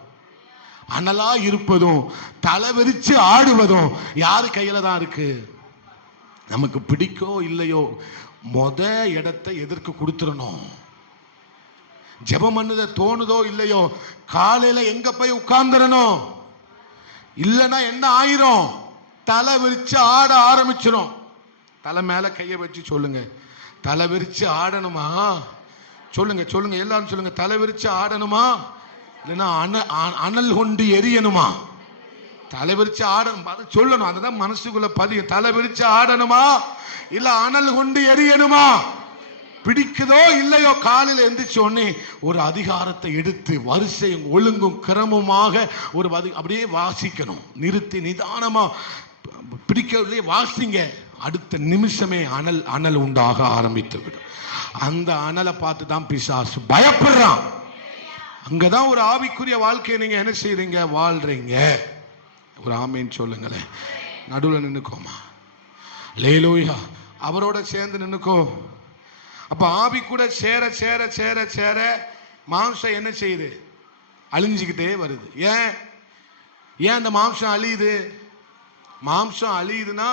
அனலா இருப்பதும் தலை விரிச்சு ஆடுவதும் யாரு கையில தான் இருக்கு? நமக்கு பிடிக்கோ இல்லையோ இடத்தை எதற்கு கொடுத்துடணும். ஜெபம் பண்ணுத தோணுதோ இல்லையோ காலையில எங்க போய் உட்கார்ந்துடணும். இல்லைன்னா என்ன ஆயிரும்? தலை விரிச்சு ஆட ஆரம்பிச்சிடும். தலை மேல கைய வச்சு சொல்லுங்க, தலை விரிச்சு ஆடணுமா? சொல்லுங்க எல்லாரும் சொல்லுங்க, தலை விரிச்சு ஆடணுமா இல்லைன்னா அனல் கொண்டு எரியணுமா? தலை விரிச்சு ஆடணும் சொல்லணும். அதுதான் மனசுக்குள்ள பதியும். தலை விரிச்சு ஆடணுமா இல்ல அனல் கொண்டு எரியணுமா? பிடிக்குதோ இல்லையோ காலையில் எந்திரிச்சோடனே ஒரு அதிகாரத்தை எடுத்து வரிசையும் ஒழுங்கும் கிரமமாக ஒரு அப்படியே வாசிக்கணும். நிறுத்தி நிதானமா பிடிக்கவில்லையே வாசிங்க. அடுத்த நிமிஷமே அனல் உண்டாக ஆரம்பித்து விடும். அந்த அனலை பார்த்து தான் பிசாசு பயப்படுறான். அங்கதான் ஒரு ஆவிக்குரிய வாழ்க்கையை நீங்க என்ன செய்றீங்க? வாழ்றீங்க. ஒரு ஆமீன் சொல்லுங்களேன். நடுவில் நின்னுக்கோமா. அல்லேலூயா. அவரோட சேர்ந்து நின்னுக்கோ. அப்ப ஆவி கூட சேர சேர சேர சேர மாம்சம் என்ன செய்யுது? அழிஞ்சுக்கிட்டே வருது. ஏன் அந்த மாம்சம் அழியுது? மாம்சம் அழியுதுன்னா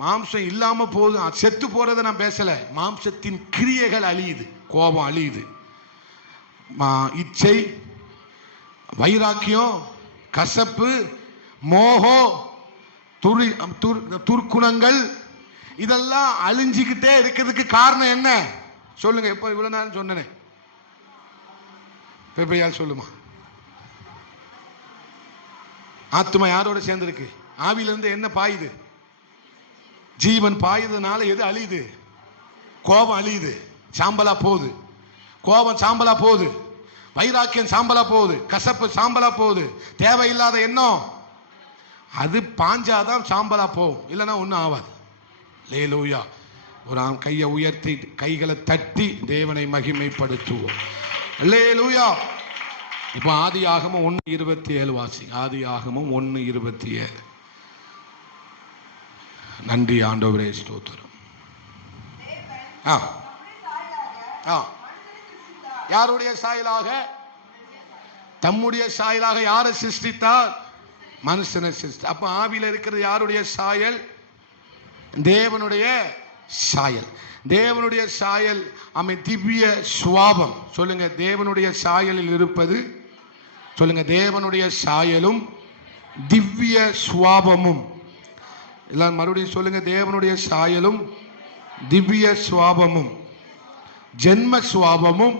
மாம்சம் இல்லாம போதும், செத்து போறதை நான் பேசல. மாம்சத்தின் கிரியைகள் அழியுது. கோபம் அழியுது, இச்சை, வைராக்கியம், கசப்பு, மோகம், துர்க்குணங்கள் இதெல்லாம் அழிஞ்சுக்கிட்டே இருக்கிறதுக்கு காரணம் என்ன சொல்லுங்க? எப்ப இவ்வளவு நேரம் சொன்னேன், பெப்பையால் சொல்லுமா? ஆத்மா யாரோட சேர்ந்திருக்கு? ஆவியிலிருந்து என்ன பாயுது? ஜீவன் பாயுதுனால எது அழியுது? கோபம் அழியுது, சாம்பலா போகுது. கோபம் சாம்பலா போகுது, வைராக்கியம் சாம்பலா போகுது, கசப்பு சாம்பலா போகுது, தேவையில்லாத எண்ணம் அது பாஞ்சாதான் சாம்பலா போகும், இல்லைன்னா ஒன்றும் ஆகாது. அல்லேலூயா. ஒரு கையை உயர்த்தி கைகளை தட்டி தேவனை மகிமைப்படுத்துவோம். அல்லேலூயா. இப்போ ஆதியாகமம் 1:27 வாசி. ஆதியாகமம் 1:27. நன்றி ஆண்டவரே, ஸ்தோத்திரம். யாருடைய சாயலாக? தம்முடைய சாயலாக. யாரை சிருஷ்டித்தார்? மனுஷனை சிருஷ்டி. அப்ப ஆவியில இருக்கிறது யாருடைய சாயல்? தேவனுடைய சாயல். தேவனுடைய சாயல் திவ்ய சுவாபம். சொல்லுங்க, தேவனுடைய சாயலில் இருப்பது. சொல்லுங்க, தேவனுடைய சாயலும் திவ்ய சுவாபமும். எல்லாம் மறுபடியும் சொல்லுங்க, தேவனுடைய சாயலும் திவ்ய சுவாபமும், ஜென்ம சுவாபமும்,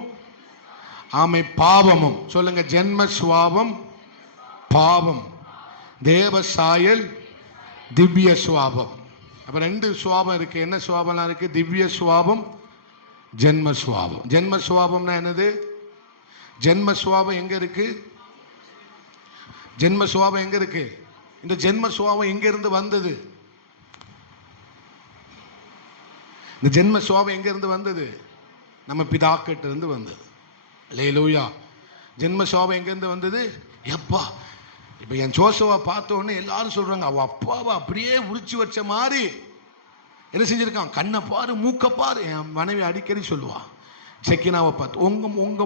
பாவமும். சொல்லுங்க, ஜென்ம சுவாபம், பாவம், தேவ சாயல், திவ்ய சுவாபம். அப்ப ரெண்டு சுவாபம் இருக்கு. என்ன சுவாபம்லாம் இருக்கு? திவ்ய சுவாபம், ஜென்ம சுவாபம். ஜென்ம சுவாபம்னா என்னது? ஜென்ம சுவாபம் எங்க இருக்கு? ஜென்ம சுவாபம் எங்க இருக்கு? இந்த ஜென்ம சுவாபம் எங்க இருந்து வந்தது? இந்த ஜென்ம சுவாபம் எங்க இருந்து வந்தது? நம்ம பிதாக்கிட்ட இருந்து வந்தது. அல்லேலூயா. ஜென்ம சுவாபம் எங்க இருந்து வந்தது? எப்பா இப்ப என் ஜோசுவா பார்த்த உடனே எல்லாரும் சொல்றாங்க, அவ அப்பாவை அப்படியே உரிச்சு வச்ச மாதிரி என்ன செஞ்சிருக்கான்? கண்ணை பாரு, மூக்க பாரு. என் மனைவி அடிக்கடி சொல்லுவா, செக்கினாவை பார்த்து, உங்க உங்க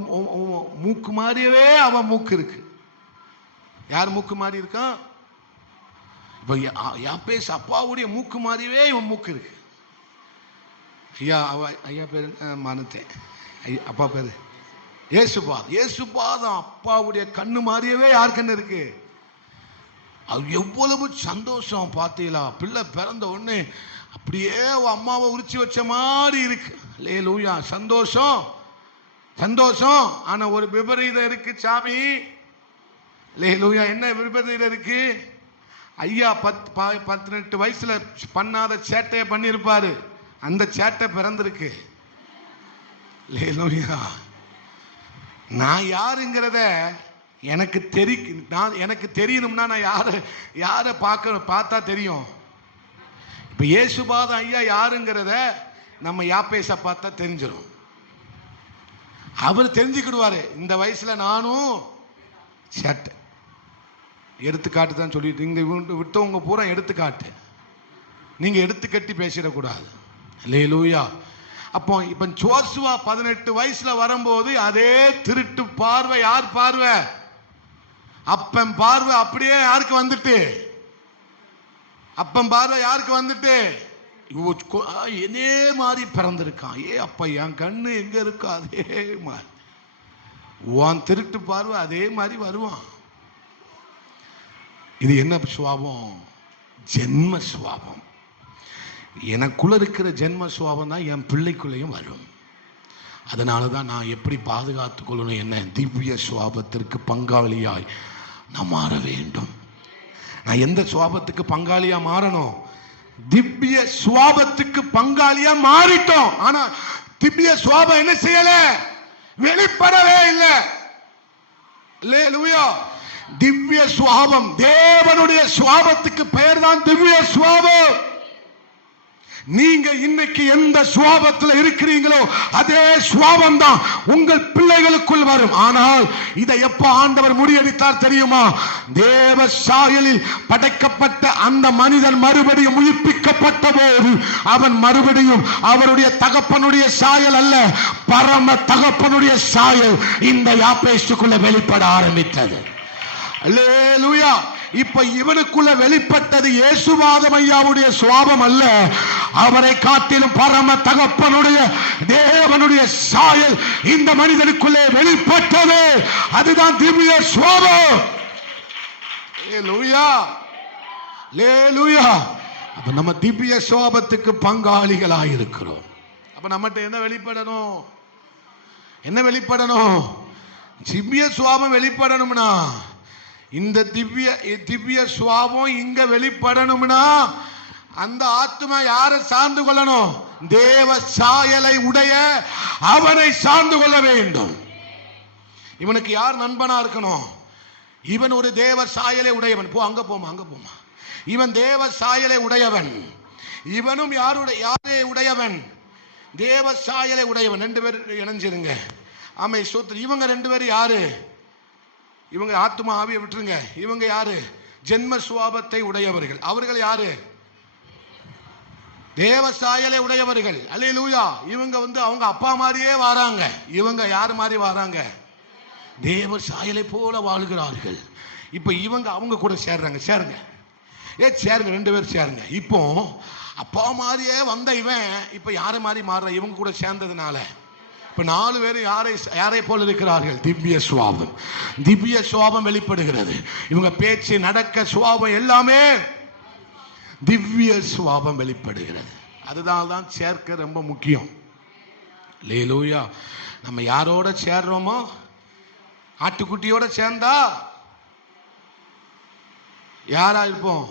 மூக்கு மாதிரியவே அவன் மூக்கு இருக்கு. யார் மூக்கு மாதிரி இருக்கான்? இப்ப யாப்பேஸ் அப்பாவுடைய மூக்கு மாதிரியவே இவன் மூக்கு இருக்கு. ஐயா பேரு மனத்தேன், அப்பா பேரு ஏசுபாதம். ஏசுபாதம் அப்பாவுடைய கண்ணு மாதிரியவே யார் கண்ணு இருக்கு? அது எவ்வளவு சந்தோஷம் பார்த்தீங்களா? பிள்ளை பிறந்த உடனே அப்படியே அம்மாவை உரிச்சு வச்ச மாதிரி இருக்கு. அல்லேலூயா. சந்தோஷம், சந்தோஷம். ஆனா ஒரு விபரீதம் இருக்கு சாமி. அல்லேலூயா. என்ன விபரீதம் இருக்கு? ஐயா 18 வயசுல பண்ணாத சேட்டையை பண்ணியிருப்பாரு. அந்த சேட்டை பிறந்திருக்கு. அல்லேலூயா. நான் யாருங்கிறத எனக்கு எனக்கு தெரியணும்னா நான் யாரை பார்த்தா தெரியும். இப்ப இயேசுபாதம் ஐயா யாருங்கிறத நம்ம யாப்பேச பார்த்தா தெரிஞ்சிடும். அவர் தெரிஞ்சுக்கிடுவாரு. இந்த வயசுல நானும் சேட்டை. எடுத்துக்காட்டு தான் சொல்லிட்டு இங்க விட்டவங்க பூரா எடுத்துக்காட்டு. நீங்க எடுத்துக்கட்டி பேசிடக்கூடாது. அல்லேலூயா. அப்போ இப்ப ஜோசுவா 18 வயசுல வரும்போது அதே திருட்டு பார்வை யார் பார்வை? அப்பன் பார்வை அப்படியே யாருக்கு வந்துட்டு? அப்பன் பார்வை யாருக்கு வந்துட்டு? இதே மாதிரி பிறந்திருக்கான். அப்ப என் கண்ணு எங்க இருக்கா? அதே மாதிரி உன் திருட்டு பார்வை அதே மாதிரி வருவான். இது என்ன சுவாபம்? ஜென்ம சுவாபம். எனக்குள்ள இருக்கிற ஜென்ம சுவாபம் தான் என் பிள்ளைக்குள்ளேயும் வரும். அதனாலதான் நான் எப்படி பாதுகாத்துக் கொள்ளணும்? என்ன திவ்ய சுவாபத்திற்கு பங்காளியாய் நான் மாற வேண்டும். நான் எந்த சுவாபத்துக்கு பங்காளியா மாறணும்? திவ்ய சுவாபத்துக்கு பங்காளியா மாறிட்டோம். ஆனா திவ்ய சுவாபம் என்ன செய்யல? வெளிப்படவே இல்லை. அல்லேலூயா. திவ்ய சுவாபம், தேவனுடைய சுவாபத்துக்கு பெயர் தான் திவ்ய சுவாபம். நீங்க இன்னைக்கு எந்த சுவாபத்தில் இருக்கிறீங்களோ அதே சுவாபம் தான் உங்கள் பிள்ளைகளுக்குள் வரும். ஆனால் இதை எப்ப ஆண்டவர் முறியடித்தார் தெரியுமா? தேவ சாயலில் படைக்கப்பட்ட அந்த மனிதன் மறுபடியும் உயிர்ப்பிக்கப்பட்ட போது அவன் மறுபடியும் அவருடைய தகப்பனுடைய சாயல் அல்ல, பரம தகப்பனுடைய சாயல் இந்த யாப்பேசுக்குள்ள வெளிப்பட ஆரம்பித்தது. அல்லேலூயா. இப்ப இவனுக்குள்ள வெளிப்பட்டது இயேசுபாதம் ஐயாவுடைய சுவாபம் அல்ல, அவரை காட்டிலும் பரம தகப்பனுடைய தேவனுடைய சாயல் இந்த மனிதனுக்குள்ளே வெளிப்பட்டது. அதுதான் திவ்ய சுவாபம். ஹல்லேலூயா, ஹல்லேலூயா. அப்ப நம்ம திவ்ய சுவாபத்துக்கு பங்காளிகளாக இருக்கிறோம். அப்ப நம்மகிட்ட என்ன வெளிப்படணும்? என்ன வெளிப்படணும்? திவ்ய சுவாபம் வெளிப்படணும்னா, இந்த திவ்ய சுவாபம் இங்க வெளிப்படணும்னா அந்த ஆத்மா யாரை சார்ந்து கொள்ளணும்? தேவ சாயலை உடைய அவனை சார்ந்து கொள்ள வேண்டும். இவனுக்கு யார் நண்பனா இருக்கணும்? இவன் ஒரு தேவ சாயலை உடையவன். போ, அங்க போமா, அங்க போமா. இவன் தேவ சாயலை உடையவன். இவனும் யாரே உடையவன்? தேவ சாயலை உடையவன். ரெண்டு பேர் இணைஞ்சிருங்க. ஆமை சூத்திர. இவங்க ரெண்டு பேரும் யாரு? இவங்க ஆத்மா ஆவியை விட்டுருங்க. இவங்க யாரு? ஜென்ம சுவாபத்தை உடையவர்கள். அவர்கள் யாரு? தேவ சாயலை உடையவர்கள். அல்லேலூயா. இவங்க அவங்க அப்பா மாதிரியே வராங்க. இவங்க யாரு மாதிரி வராங்க? தேவ சாயலை போல வாழ்கிறார்கள். இப்ப இவங்க அவங்க கூட சேருங்க. சேருங்க, ரெண்டு பேரும் சேருங்க. இப்போ அப்பா மாதிரியே வந்த இவன் இப்ப யாரை மாதிரி மாறுற? இவங்க கூட சேர்ந்ததுனால இப்ப 4 பேரும் யாரை போல இருக்கிறார்கள்? திவ்ய சுவாபம். திவ்ய சுவாபம் வெளிப்படுகிறது. இவங்க பேச்சு, நடக்க, சுவாபம் எல்லாமே திவ்ய சுவாபம் வெளிப்படுகிறது. அதுதான் சேர்க்க ரொம்ப முக்கியம். அல்லேலூயா. நம்ம யாரோட சேர்றோமோ, ஆட்டுக்குட்டியோட சேர்ந்தா யாரா இருப்போம்?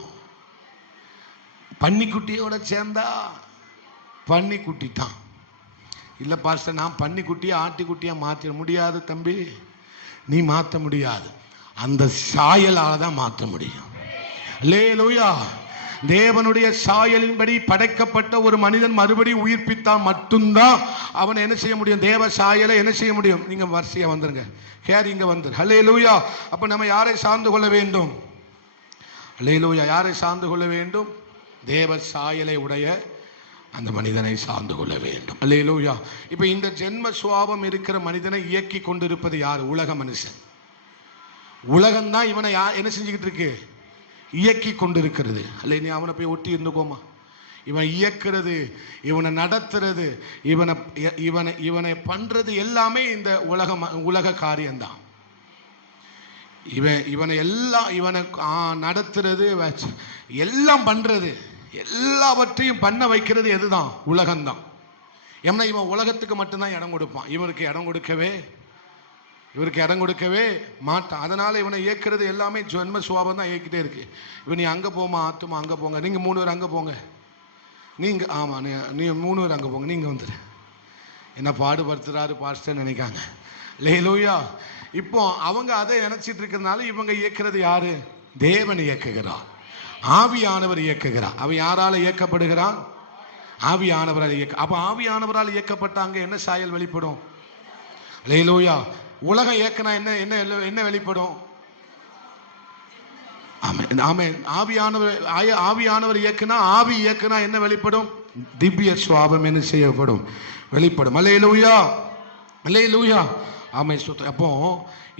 பன்னிக்குட்டியோட சேர்ந்தா பன்னிக்குட்டி தான். இல்ல பாஸ்டர், நான் பன்னிக்குட்டியை ஆட்டுக்குட்டியா மாற்ற முடியாது. தம்பி, நீ மாற்ற முடியாது. அந்த சாயலால தான் மாற்ற முடியும். அல்லேலூயா. தேவனுடைய சாயலின்படி படைக்கப்பட்ட ஒரு மனிதன் மறுபடியும் உயிர்ப்பித்தால் மட்டும்தான் அவனை என்ன செய்ய முடியும்? தேவ சாயலை என்ன செய்ய முடியும்? நீங்க வரிசையா வந்துருங்க. கேர் இங்க வந்துரு. ஹல்லேலூயா. அப்ப நம்ம யாரை சார்ந்து கொள்ள வேண்டும்? ஹல்லேலூயா. யாரை சார்ந்து கொள்ள வேண்டும்? தேவ சாயலை உடைய அந்த மனிதனை சார்ந்து கொள்ள வேண்டும். அல்லேலூயா. இப்ப இந்த ஜென்ம சுவாபம் இருக்கிற மனிதனை இயக்கி கொண்டிருப்பது யார்? உலக மனுஷன். உலகம்தான் இவனை என்ன செஞ்சுக்கிட்டு இருக்கு? இயக்கி கொண்டிருக்கிறது. அல்ல, நீ அவனை போய் ஒட்டி இருந்துக்கோமா. இவன் இயக்கிறது, இவனை நடத்துறது, இவனை பண்றது எல்லாமே இந்த உலக காரியம்தான். இவனை நடத்துறது, எல்லாம் பண்றது, எல்லாவற்றையும் பண்ண வைக்கிறது எதுதான்? உலகம்தான். ஏன்னா இவன் உலகத்துக்கு மட்டும்தான் இடம் கொடுப்பான். இவருக்கு இடம் கொடுக்கவே மாட்டான். அதனால இவனை இயக்கிறது எல்லாமே ஜென்ம சுவாபம் தான் இயக்கிட்டே இருக்கு. இவன் நீ அங்க போமா, ஆத்துமா அங்க போங்க, நீங்க 3 பேர் அங்க போங்க, நீங்க ஆமா நீ 3 பேர் அங்க போங்க, நீங்க வந்துரு. என்ன பாடுபடுத்துறாரு பாஸ்டர் நினைக்காங்க. அல்லேலூயா. இப்போ அவங்க அதை நினைச்சிட்டு இருக்கிறதுனால இவங்க இயக்கிறது யாரு? தேவன் இயக்குகிறார், ஆவியானவர் இயக்குகிறார். அவன் யாரால இயக்கப்படுகிறான்? ஆவியானவரால் அப்ப ஆவியானவரால் இயக்கப்பட்டாங்க என்ன சாயல் வெளிப்படும்? அல்லேலூயா. உலகம் இயக்குனா என்ன வெளிப்படும்? ஆவியானவர் இயக்குனா, ஆவி இயக்குனா என்ன வெளிப்படும்? திவ்ய சுவாபம் என்ன செய்யப்படும்? வெளிப்படும். அல்லேலூயா, அல்லேலூயா. ஆமென். அப்போ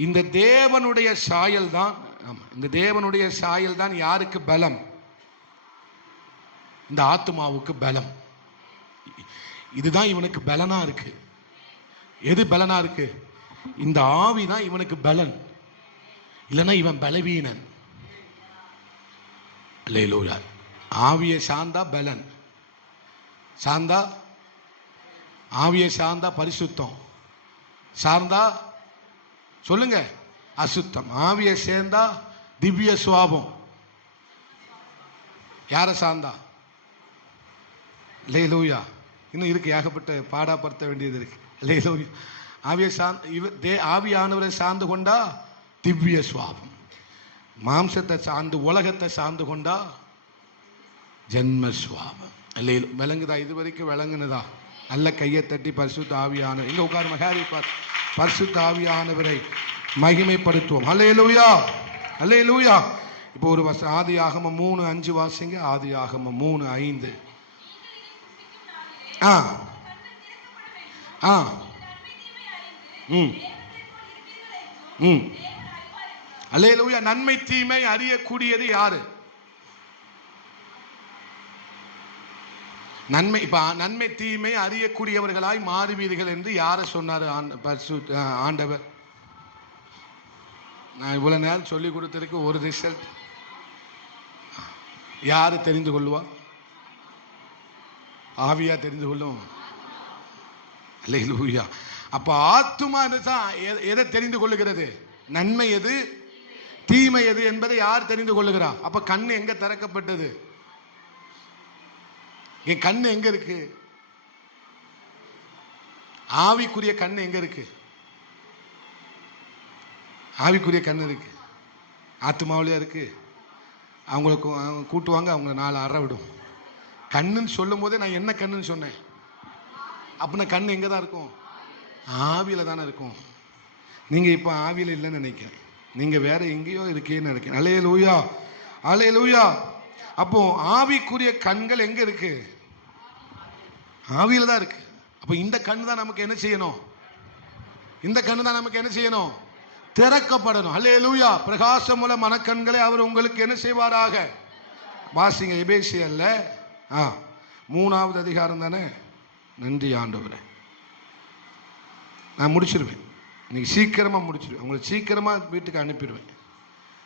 இந்த தேவனுடைய சாயல் தான், இந்த தேவனுடைய சாயல் தான் யாருக்கு பலம்? இந்த ஆத்மாவுக்கு பலம். இதுதான் இவனுக்கு பலனா இருக்கு. எது பலனா இருக்கு? இந்த ஆவி தான் இவனுக்கு பலன். இல்லைன்னா இவன் பலவீனன். அல்லேலூயா. ஆவியை சார்ந்தா பலன், சார்ந்தா ஆவியை சார்ந்தா பரிசுத்தம், சார்ந்தா சொல்லுங்க அசுத்தம். ஆவியை சேர்ந்தா திவ்ய சுவாபம். யாரை சார்ந்தா? அல்லேலூயா. இன்னும் இருக்கு, ஏகப்பட்ட பாடாப்படுத்த வேண்டியது இருக்கு. அல்லேலூயா. ஆவியானவரை சார்ந்து கொண்டா திவ்ய சுவாபம். மாம்சத்தை சார்ந்து உலகத்தை சார்ந்து கொண்டா ஜென்ம சுவாபம். அல்லேலூயா. விளங்குதா? இது வரைக்கும் விளங்குனதா? நல்ல கையை தட்டி பரிசுத்த ஆவியானவர் இங்க உட்கார். மகாரி பரிசுத்த ஆவியானவரை மகிமைப்படுத்துவோம். அல்லேலூயா, அல்லேலூயா. இப்போ ஒரு ஆதியாகமம் 3:5 வாசிங்க. ஆதியாகமம் 3:5. அல்லேலூயா. நன்மை தீமை அறியக்கூடியது யாரு? நன்மை இப்ப நன்மை தீமை அறியக்கூடியவர்களாய் மாறுவீர்கள் என்று யார சொன்னாரு ஆண்டவர்? நான் இவ்வளவு நேரம் சொல்லி கொடுத்திருக்கு ஒரு ரிசல்ட். யாரு தெரிந்து கொள்ளுவா? ஆவியா தெரிந்து கொள்ளும். அல்லேலூயா. அப்ப ஆத்துமா எதை தெரிந்து கொள்ளுகிறது? நன்மை எது, தீமை எது என்பதை யார் தெரிந்து கொள்ளுகிறா? அப்ப கண்ணு எங்க திறக்கப்பட்டது? என் கண்ணு எங்க இருக்கு? ஆவிக்குரிய கண்ணு எங்க இருக்கு? ஆவிக்குரிய கண்ணு இருக்கு, ஆத்மாவிலையா இருக்கு. அவங்களுக்கு கூட்டுவாங்க, அவங்க 4 அறை விடும். கண்ணுன்னு சொல்லும் போதே நான் என்ன கண்ணுன்னு சொன்னேன்? அப்படின்னா கண்ணு எங்க தான் இருக்கும்? ஆவியில தானே இருக்கும். நீங்க இப்ப ஆவியில இல்லைன்னு நினைக்கிறேன், நீங்க வேற எங்கேயோ இருக்கேன்னு நினைக்கிறேன். அல்லேலூயா, அல்லேலூயா. அப்போ ஆவிக்குரிய கண்கள் எங்க இருக்கு? ஆவியில தான் இருக்கு. அப்ப இந்த கண்ணு தான் நமக்கு என்ன செய்யணும்? இந்த கண்ணு தான் நமக்கு என்ன செய்யணும்? திறக்கப்படணும். அல்லேலூயா. பிரகாசமுள்ள மனக்கண்களை அவர் உங்களுக்கு என்ன செய்வாராக? வாசிங்க எபேசியர்ல 3வது அதிகாரம் தானே. நன்றி ஆண்டவரே. நான் முடிச்சிருவேன் இன்னைக்கு, சீக்கிரமா முடிச்சிருவேன். உங்களை சீக்கிரமா வீட்டுக்கு அனுப்பிடுவேன்.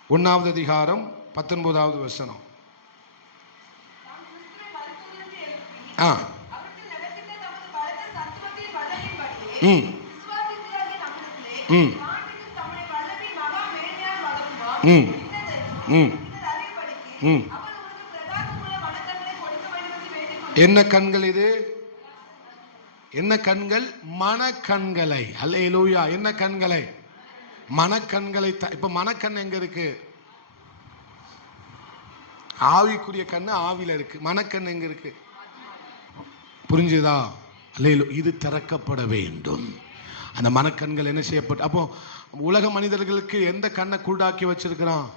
1வது அதிகாரம் 19வது வசனம். என்ன கண்கள் இது? என்ன கண்கள்? மனக்கண்களை. அல்லேலூயா. என்ன கண்களை? மனக்கண்களை. இப்ப மனக்கண் எங்க இருக்கு? ஆவிக்குரிய கண்ணு ஆவில இருக்கு, மனக்கண் எங்க இருக்கு? புரிஞ்சுதா? அல்லேலூயா. இது திறக்கப்பட வேண்டும். அந்த மனக்கண்கள் என்ன செய்யப்பட்டு, அப்போ உலக மனிதர்களுக்கு எந்த கண்ணை குருடாக்கி வச்சிருக்கிறான்?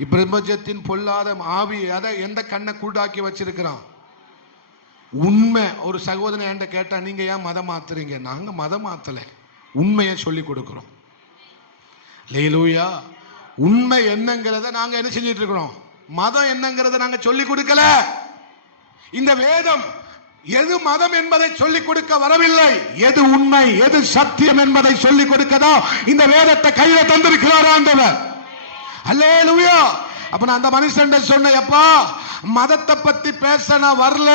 இப்பிரபஞ்சத்தின் பொல்லாத ஆவி அதை எந்த கண்ணை குருடாக்கி வச்சிருக்கிறான்? உண்மை. ஒரு சகோதரன் என்கிட்ட கேட்டா, நீங்க ஏன் மதம் மாத்துறீங்க? நாங்க மதம் மாத்தல, உண்மையை சொல்லி கொடுக்கிறோம். அல்லேலூயா. உண்மை என்னங்கிறத நாங்க என்ன செஞ்சிட்டு இருக்கிறோம்? மதம் என்னங்கிறத நாங்க சொல்லி கொடுக்கல. இந்த வேதம் எது மதம் என்பதை சொல்லிக் கொடுக்க வரவில்லை. எது உண்மை, எது சத்தியம் என்பதை சொல்லிக் கொடுக்கதா இந்த வேதத்தை கையில தந்திருக்கிறார் ஆண்டவர். அல்லேலூயா. அப்ப நான் அந்த மனுஷன் சொன்னேன், அப்பா மதத்தை பத்தி பேச நான் வரல,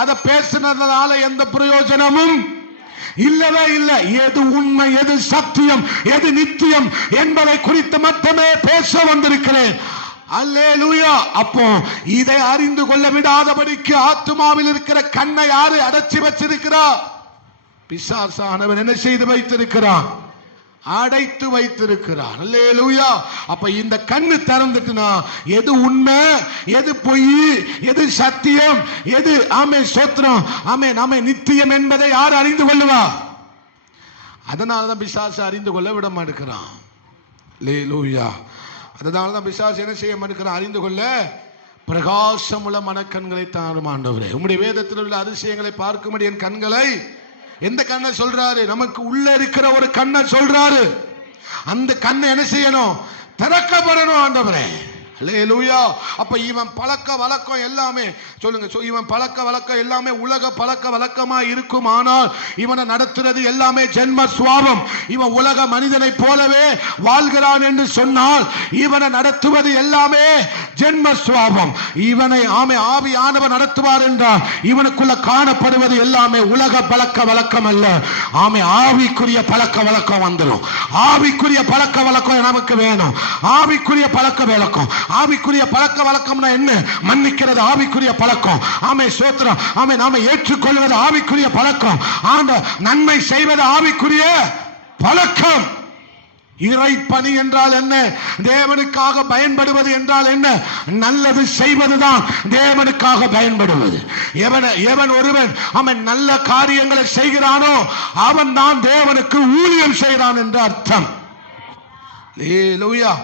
அதை பேசினதால எந்த பிரயோஜனமும் இல்லவே இல்லை. எது உண்மை, எது சத்தியம், எது நித்தியம் என்பதை குறித்து மட்டுமே பேச வந்திருக்கிறேன். அல்லேலூயா. அப்போ இதை அறிந்து கொள்ள விடாதபடிக்கு ஆத்துமாவில் இருக்கிற கண்ணை யாரு அடைச்சி வச்சிருக்கிறார்? பிசாசானவன் என்ன செய்து வைத்திருக்கிறான்? அடைத்து வைத்திருக்கிறார். அல்லேலூயா. அப்ப இந்த கண்ணு திறந்துட்டுனா எது உண்மை, எது பொய், எது சத்தியம், எது ஆமே சோத்திரம், ஆமே நாமே நித்தியம் என்பதை யார் அறிந்து கொள்ளுவா? அதனாலதான் பிசாசு அறிந்து கொள்ள விட மாட்டேங்கிறான். அல்லேலூயா. அதனாலதான் பிசாசு என்ன செய்ய மாட்டேங்கிறான்? அறிந்து கொள்ள. பிரகாசமுள்ள மனக்கண்களை தாரும் ஆண்டவரே. உம்முடைய வேதத்தில் உள்ள அதிசயங்களை பார்க்கும்படி என் கண்களை, எந்த கண்ணை சொல்றாரு? நமக்கு உள்ள இருக்கிற ஒரு கண்ணை சொல்றாரு. அந்த கண்ணை என்ன செய்யணும்? திறக்கப்படணும் ஆண்டவரே. அல்லேலூயா. அப்ப இவன் பழக்க வழக்கம் எல்லாமே சொல்லுங்க, இவன் பழக்க வழக்கம் எல்லாமே உலக பழக்க வழக்கமா இருக்கும். ஆனால் இவனை நடத்துறது எல்லாமே ஜென்ம சுவாபம். இவன் உலக மனிதனை போலவே வாழ்கிறான் என்று சொன்னால் இவனை நடத்துவது எல்லாமே ஜென்ம சுவாபம். இவனை ஆவியானவர் நடத்துவார் என்றால் இவனுக்குள்ள காணப்படுவது எல்லாமே உலக பழக்க வழக்கம் அல்ல. ஆவிக்குரிய பழக்க வழக்கம் வந்துடும். ஆவிக்குரிய பழக்க வழக்கம் நமக்கு வேணும். ஆவிக்குரிய பழக்க வழக்கம். ஆவிக்குரிய பழக்க வழக்கம்னா என்ன? மன்னிக்கிறது ஆவிக்குரிய பழக்கம். சோத்திரம். நாம ஏற்றுக்கொள்வது ஆவிக்குரிய பழக்கம். நன்மை செய்வது ஆவிக்குரிய பழக்கம். இறைப்பணி என்றால் என்ன? தேவனுக்காக பயன்படுவது என்றால் என்ன? நல்லது செய்வதுதான் தேவனுக்காக பயன்படுவது. எவன் ஒருவன் அவன் நல்ல காரியங்களை செய்கிறானோ அவன் தான் தேவனுக்கு ஊழியம் செய்கிறான் என்று அர்த்தம். அல்லேலூயா.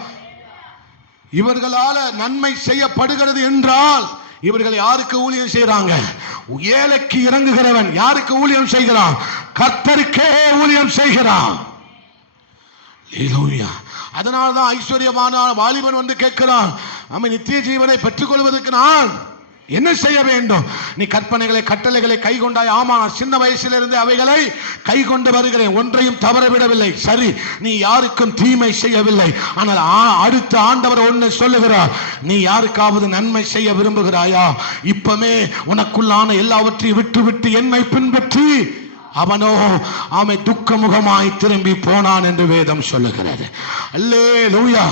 இவர்களால நன்மை செய்யப்படுகிறது என்றால் இவர்கள் யாருக்கு ஊழியம் செய்யறாங்க? ஏழைக்கு இறங்குகிறவன் யாருக்கு ஊழியம் செய்கிறான்? கர்த்தருக்கே ஊழியம் செய்கிறான். அதனால்தான் ஐஸ்வர்யமான வாலிபன் வந்து கேட்கிறான், நித்திய ஜீவனை பெற்றுக் கொள்வதற்கு நான் என்ன செய்ய வேண்டும்? நீ கற்பனைகளை கட்டளைகளை கை கொண்டாய். ஆமா, சின்ன வயசிலிருந்து அவைகளை கை கொண்டு வருகிறேன், ஒன்றையும் தவறவிடவில்லை. சரி, நீ யாருக்கும் தீமை செய்யவில்லை. ஆனால் அடுத்த ஆண்டவர் ஒன்று சொல்லுகிறார், நீ யாருக்காவது நன்மை செய்ய விரும்புகிறாயா? இப்பமே உனக்குள்ளான எல்லாவற்றையும் விட்டு விட்டு என்னை பின்பற்றி. அவனோ அவன் துக்கமுகமாய் திரும்பி போனான் என்று வேதம் சொல்லுகிறது. அல்லேலூயா.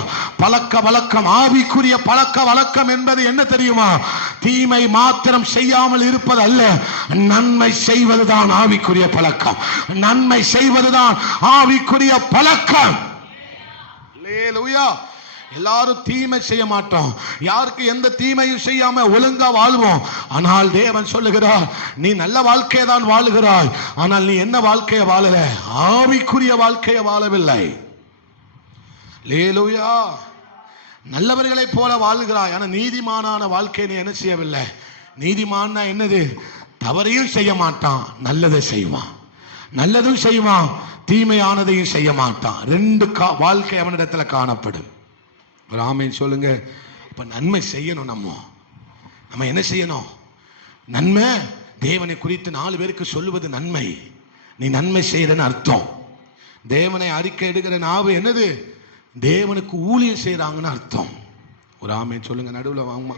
பழக்க வழக்கம், ஆவிக்குரிய பழக்க வழக்கம் என்பது என்ன தெரியுமா? தீமை மாத்திரம் செய்யாமல் இருப்பது அல்ல, நன்மை செய்வதுதான் ஆவிக்குரிய பழக்கம். நன்மை செய்வதுதான் ஆவிக்குரிய பழக்கம். அல்லேலூயா. எல்லாரும் தீமை செய்ய மாட்டோம், யாருக்கு எந்த தீமையும் செய்யாம ஒழுங்கா வாழ்வோம். ஆனால் தேவன் சொல்லுகிறார், நீ நல்ல வாழ்க்கையை தான் வாழுகிறாய், ஆனால் நீ என்ன வாழ்க்கையை வாழல? ஆவிக்குரிய வாழ்க்கையை வாழவில்லை. அல்லேலூயா. நல்லவர்களை போல வாழுகிறாய், ஆனா நீதிமானான வாழ்க்கையை நீ என்ன செய்யவில்லை. நீதிமான்னா என்னது? தவறையும் செய்ய மாட்டான், நல்லதை செய்வான். நல்லதும் செய்வான், தீமையானதையும் செய்ய மாட்டான். ரெண்டு வாழ்க்கை அவனிடத்துல காணப்படும். ஆமென் சொல்லுங்க. அப்ப நன்மை செய்யணும். நம்ம என்ன செய்யணும்? நன்மை. தேவனை குறித்து 4 பேருக்கு சொல்லுவது நன்மை. நீ நன்மை செய்யறன்னு அர்த்தம். தேவனை அறிக்கை எடுக்கிற நாவு என்னது? தேவனுக்கு ஊழியம் செய்யறாங்கன்னு அர்த்தம். ஒரு ஆமென் சொல்லுங்க. நடுவில் வாங்கம்மா.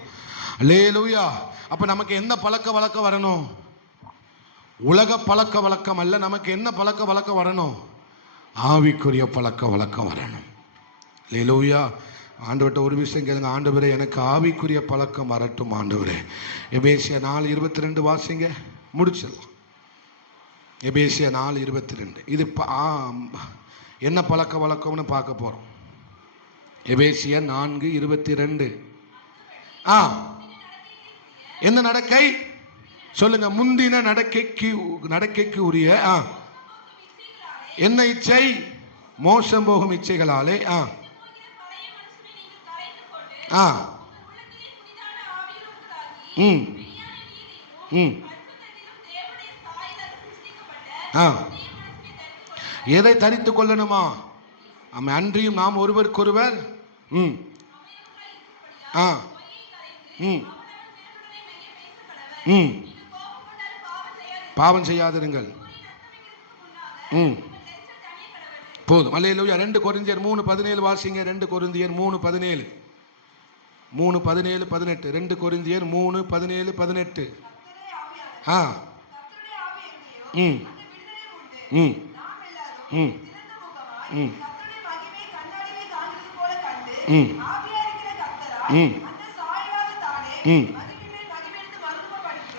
அல்லேலூயா. அப்ப நமக்கு என்ன பழக்க வழக்கம் வரணும்? உலக பழக்க வழக்கம் அல்ல. நமக்கு என்ன பழக்க வழக்கம் வரணும்? ஆவிக்குரிய பழக்க வழக்கம் வரணும். அல்லேலூயா. ஆண்டவர்கிட்ட ஒரு விஷயம் கேளுங்க, ஆண்டவரே எனக்கு ஆவிக்குரிய பழக்கம் வரட்டும் ஆண்டவரே. எபேசியா 4:22 வாசிங்க, முடிச்சிடலாம். எபேசியா 4:22. இது என்ன பழக்க வழக்கம்னு பார்க்க போறோம். எபேசியா 4:22. என்ன நடக்கை சொல்லுங்க? முந்தின நடக்கைக்கு உரிய என்ன இச்சை? மோசம் போகும் இச்சைகளாலே எதை தரித்துக் கொள்ளணுமா? அன்றியும் நாம் ஒருவருக்கொருவர் பாவம் செய்யாதிருங்கள். போதும். அல்லேலூயா. 2 கொரிந்தியர் 3:17 வாசிங்க. 2 கொரிந்தியர் 3:17. 3:17, 18. 2 கொரிந்தியர் 3:17, 18.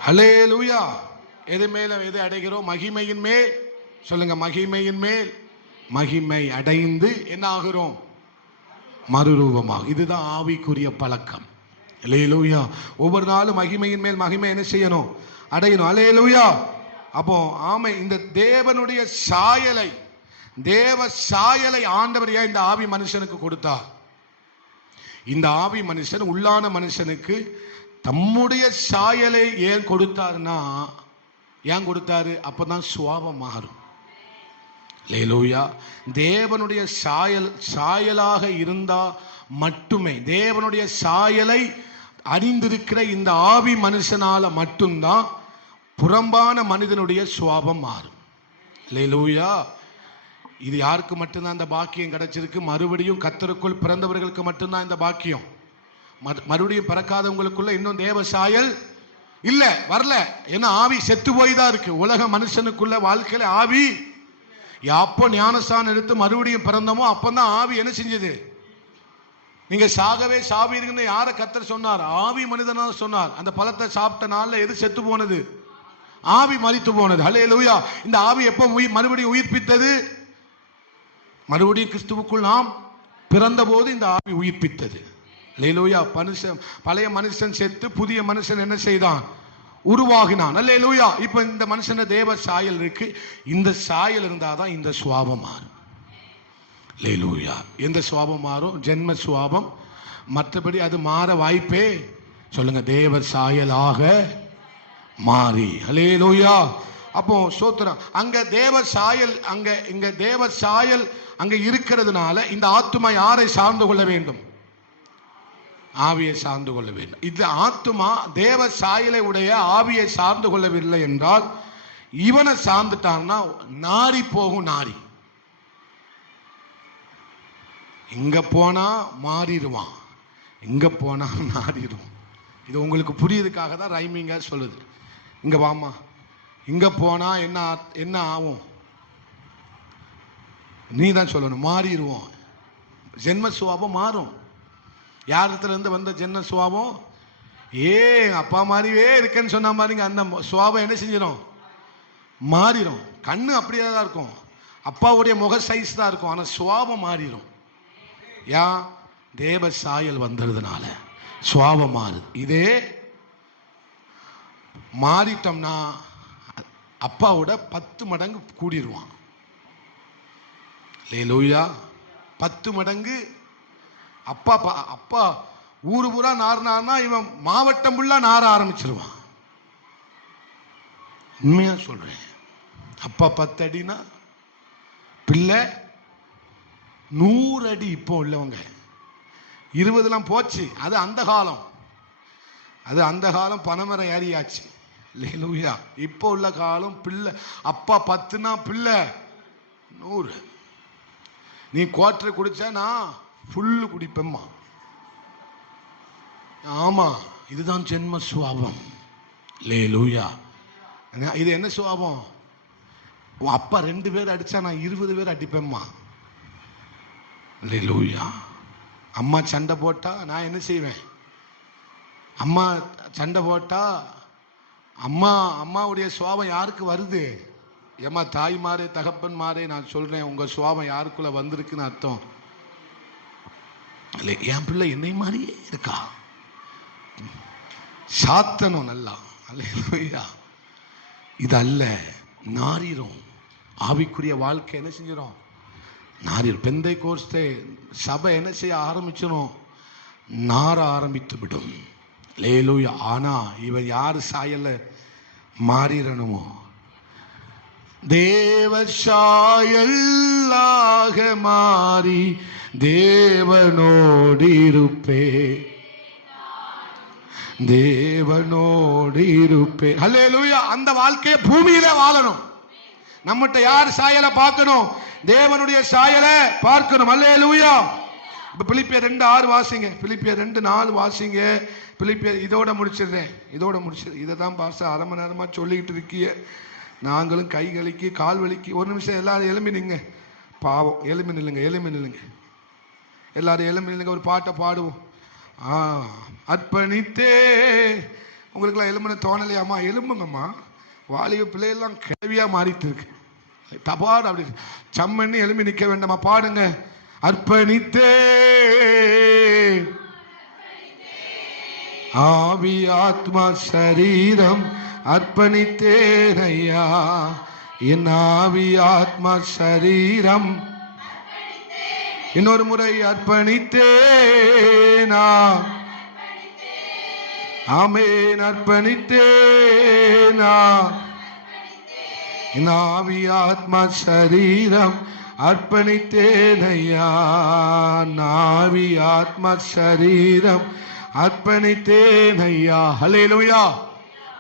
அல்லேலூயா. எது மேல எது அடைகிறோம்? மகிமையின் மேல். சொல்லுங்க, மகிமையின் மேல் மகிமை அடைந்து என்ன ஆகிறோம்? மறுரூபமாக. இதுதான் ஆவிக்குரிய பழக்கம். அல்லேலூயா. ஒவ்வொரு நாளும் மகிமையின் மேல் மகிமை என்ன செய்யணும்? அடையணும். அல்லேலூயா. அப்போ ஆமை இந்த தேவனுடைய தேவ சாயலை ஆண்டவர் ஏன் இந்த ஆவி மனுஷனுக்கு கொடுத்தார்? இந்த ஆவி மனுஷன் உள்ளான மனுஷனுக்கு தம்முடைய சாயலை ஏன் கொடுத்தாருன்னா, ஏன் கொடுத்தாரு? அப்பதான் சுவாபம் மாறும். அல்லேலூயா. தேவனுடைய சாயலாக இருந்தா மட்டுமே, தேவனுடைய சாயலை அறிந்திருக்கிற இந்த ஆவி மனுஷனால மட்டும்தான் புறம்பான மனிதனுடைய சுவாபம் மாறும். அல்லேலூயா. இது யாருக்கு மட்டும்தான் இந்த பாக்கியம் கிடைச்சிருக்கு? மறுபடியும் கர்த்தருக்குள் பிறந்தவர்களுக்கு மட்டும்தான் இந்த பாக்கியம். மறுபடியும் பிறக்காதவங்களுக்குள்ள இன்னும் தேவ சாயல் இல்ல, வரல. ஏன்னா ஆவி செத்து போய் தான் இருக்கு. உலக மனுஷனுக்குள்ள வாழ்க்கையில ஆவி எப்போ ஞானஸ்தானம் எடுத்து மறுபடியும் பிறந்தமோ அப்பதான் ஆவி என்ன செஞ்சது? நீங்க சாகவே சாவீர்கள்னு யார கர்த்தர் சொன்னார்? ஆவி மனிதனால சொன்னார். அந்த பழத்தை சாப்பிட்ட நாள்ல எது செத்து போனது? ஆவி மரித்து போனது. அல்லேலூயா. இந்த ஆவி எப்போ மறுபடியும் உயிர்ப்பித்தது? மறுபடியும் கிறிஸ்துவுக்குள் நாம் பிறந்த போது இந்த ஆவி உயிர்ப்பித்தது. அல்லேலூயா. பழைய மனுஷன் செத்து புதிய மனுஷன் என்ன செய்தான்? உருவாகினான். அல்லேலூயா. இப்ப இந்த மனுஷன தேவ சாயல் இருக்கு. இந்த சாயல் இருந்தாதான் இந்த சுவாபம் மாறும். அல்லேலூயா. எந்த சுவாபம் மாறும்? ஜென்ம சுவாபம். மற்றபடி அது மாற வாய்ப்பே சொல்லுங்க, தேவ சாயலாக மாறி. அல்லேலூயா. அப்போ சோத்திரம். அங்க தேவ சாயல், இங்க தேவ சாயல் அங்க இருக்கிறதுனால இந்த ஆத்துமா யாரை சார்ந்து கொள்ள வேண்டும்? ஆவியை சார்ந்து கொள்ள வேண்டும். இது ஆத்துமா தேவ சாயலை உடைய ஆவியை சார்ந்து கொள்ளவில்லை என்றால் இவனை சார்ந்துட்டான்னா நாரி போகும். நாரி இங்க போனா மாறிடுவான், இங்க போனா நாரிடும். இது உங்களுக்கு புரியுதுக்காக தான் ரைமிங்கா சொல்லுது. இங்க வாமா, இங்க போனா என்ன என்ன ஆகும் நீ தான் சொல்லணும். மாறிடுவோம். ஜென்ம சுவாபம் மாறும். யாரிடத்துல இருந்து வந்த ஜென்ம சுவாபம்? அப்பா மாதிரியே இருக்கேன்னு சொன்ன மாதிரிங்க அந்த சுவாபம் என்ன செஞ்சிடும்? மாறிடும். கண்ணு அப்படியே தான் இருக்கும், அப்பாவுடைய முக சைஸ் தான் இருக்கும், ஆனா சுவாபம் மாறிடும். தேவ சாயல் வந்ததுனால சுவாபம் மாறுது. இதே மாறிட்டோம்னா அப்பாவோட 10 மடங்கு கூடிடுவான். லேலூயா. 10 மடங்கு. அப்பா ஊரு பூரா நார்னா இவன் மாவட்டம் ஃபுல்லா நார ஆரம்பிச்சிருவான். உண்மையா சொல்றேன். அப்பா 10 அடினா பிள்ளை 100 அடி. இப்போ உள்ளவங்க 20 போச்சு. அது அந்த காலம், அது அந்த காலம் பனைமரம் ஏறியாச்சு. லேலூயா. இப்போ உள்ள காலம் பிள்ளை அப்பா 10னா பிள்ளை 100. நீ குவார்டர் குடிச்சா நான் ஃபுல்லு குடிப்பேம்மா. ஆமா, இதுதான் ஜென்ம சுவாபம். லேலூயா. இது என்ன சுவாபம்? அப்பா 2 பேர் அடிச்சா நான் 20 பேர் அடிப்பேம்மா. லேலூயா. அம்மா சண்டை போட்டா நான் என்ன செய்வேன்? அம்மா சண்டை போட்டா அம்மாவுடைய சுவாபம் யாருக்கு வருது? ஏமா தாய்மாரே தகப்பன்மாரே, நான் சொல்றேன், உங்க சுவாபம் யாருக்குள்ள வந்திருக்குன்னு அர்த்தம். என் பிள்ளை என்னை மாதிரியே இருக்கா, சாத்தனும் நல்லா. அல்லேலூயா. இது அல்ல, நாரிரும். ஆவிக்குரிய வாழ்க்கை என்ன செஞ்சிடும்? நாரிரும். பெந்தை கோர்ஸ்தே சபை என்ன செய்ய ஆரம்பிச்சிடும்? நார ஆரம்பித்து விடும். அல்லேலூயா. ஆனா இவன் யாரு சாயல மாறிடணுமோ? தேவ சாயலாக மாறி தேவனோடு இருப்பே, தேவனோடு இருப்பே. அல்லேலூயா. அந்த வாழ்க்கையை பூமியில வாழணும். நம்மகிட்ட யார் சாயலை பார்க்கணும்? தேவனுடைய சாயலை பார்க்கணும். அல்லேலூயா. இப்ப பிலிப்பியர் 2:6 வாசிங்க, பிலிப்பியர் 2:4 வாசிங்க. பிலிப்பியர் இதோட முடிச்சிடுறேன், இதோட முடிச்சிடு. இதை தான் பாச அரை மணி நேரமா சொல்லிக்கிட்டு இருக்கிய. நாங்களும் கை வலிக்கு கால் வலிக்கு. ஒரு நிமிஷம் எல்லாரும் எழும்பி நில்லுங்க. பாவம், எழும்பி நில்லுங்க, எழும்பி நில்லுங்க, எல்லாரும் எழும்பி நில்லுங்க. ஒரு பாட்டை பாடுவோம். அர்ப்பணித்தே. உங்களுக்குலாம் எலும்புன்னு தோணலையாம்மா? எலும்புங்கம்மா. வாலிப பிள்ளையெல்லாம் கிளவியா மாறிட்டு இருக்கு. தபாடு அப்படி சம்மண்ணி எலும்பி நிற்க வேண்டாமா? பாடுங்க. அர்ப்பணித்தே ஆவி ஆத்மா சரீரம் அர்ப்பணித்தேன் ஐயா. என் ஆவி ஆத்மா சரீரம். இன்னொரு முறை அர்ப்பணித்தேனா. ஆமென். அர்ப்பணித்தேனா. என் ஆவி ஆத்மா சரீரம் அர்ப்பணித்தேன் ஐயா. ஆவி ஆத்மா சரீரம் அர்ப்பணித்தேன் ஐயா. அல்லேலூயா.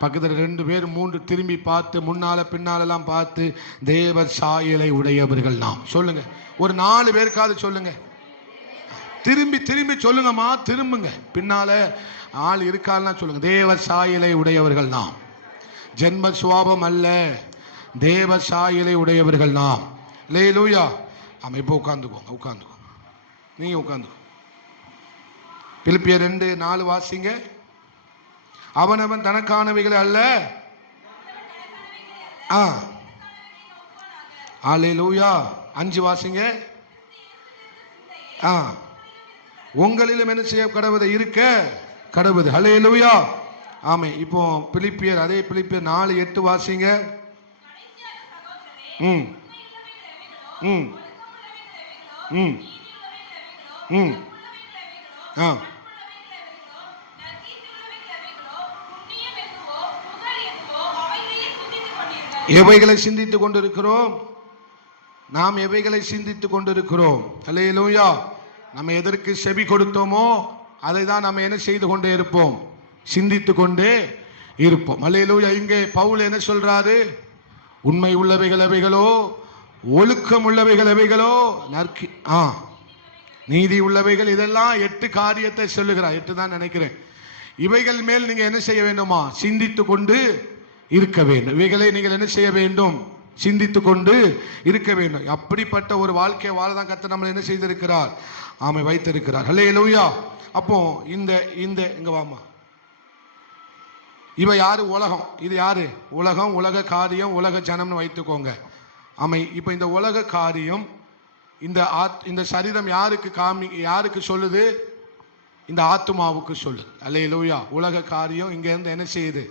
பக்கத்தில் 2 பேர் 3 திரும்பி பார்த்து முன்னால பின்னாலெல்லாம் பார்த்து தேவ சாயலை உடையவர்கள் நாம். சொல்லுங்க. ஒரு 4 பேருக்காவது சொல்லுங்க. திரும்பி திரும்பி சொல்லுங்கம்மா. திரும்புங்க. பின்னால ஆள் இருக்கான்னா சொல்லுங்க. தேவ சாயலை உடையவர்கள் நாம். ஜென்ம சுவாபம் அல்ல, தேவ சாயலை உடையவர்கள் நாம். அல்லேலூயா. ஆமா. இப்போ உட்கார்ந்துக்கோங்க, உட்கார்ந்துக்கோங்க. நீங்க உட்கார்ந்து. பிலிப்பியர் 2:4 வாசிங்க. அவனவன் தனக்கானவைகளை அல்ல. அல்லேலூயா. 5 வாசிங்க. உங்களிலும் என்ன செய்ய கடவுது? இருக்க கடவுது. அல்லேலூயா. ஆமே. இப்போ பிலிப்பியர், அதே பிலிப்பியர் 4:8 வாசிங்க. எவைகளை சிந்தித்துக் கொண்டிருக்கிறோம்? நாம் எவைகளை சிந்தித்துக் கொண்டிருக்கிறோம்? அல்லேலூயா. நம்ம எதற்கு செவி கொடுத்தோமோ அதை தான் நம்ம என்ன செய்து கொண்டே இருப்போம், சிந்தித்து கொண்டே இருப்போம். அல்லேலூயா. இங்கே பவுல் என்ன சொல்றாரு? உண்மை உள்ளவைகள் எவைகளோ, ஒழுக்கம் உள்ளவைகள் எவைகளோ, நீதி உள்ளவைகள், இதெல்லாம் 8 காரியத்தை சொல்லுகிறார். 8 தான் நினைக்கிறேன். இவைகள் மேல் நீங்க என்ன செய்ய வேண்டுமா? சிந்தித்து கொண்டு இருக்க வேண்டும். இவைகளை நீங்கள் என்ன செய்ய வேண்டும்? சிந்தித்து கொண்டு இருக்க வேண்டும். அப்படிப்பட்ட ஒரு வாழ்க்கை வாழதான் கர்த்தர் நம்மளை என்ன செய்திருக்கிறார்? ஆமை வைத்திருக்கிறார். அல்லேலூயா. அப்போ இந்த இங்க வாமா, இவ யாரு? உலகம். இது யாரு? உலகம், உலக காரியம், உலக ஜனம்னு வைத்துக்கோங்க. ஆமை. இப்ப இந்த உலக காரியம், இந்த சரீரம் யாருக்கு சொல்லுது? இந்த ஆத்துமாவுக்கு சொல்லுது. அல்லேலூயா. உலக காரியம் இங்க இருந்து என்ன செய்யுது?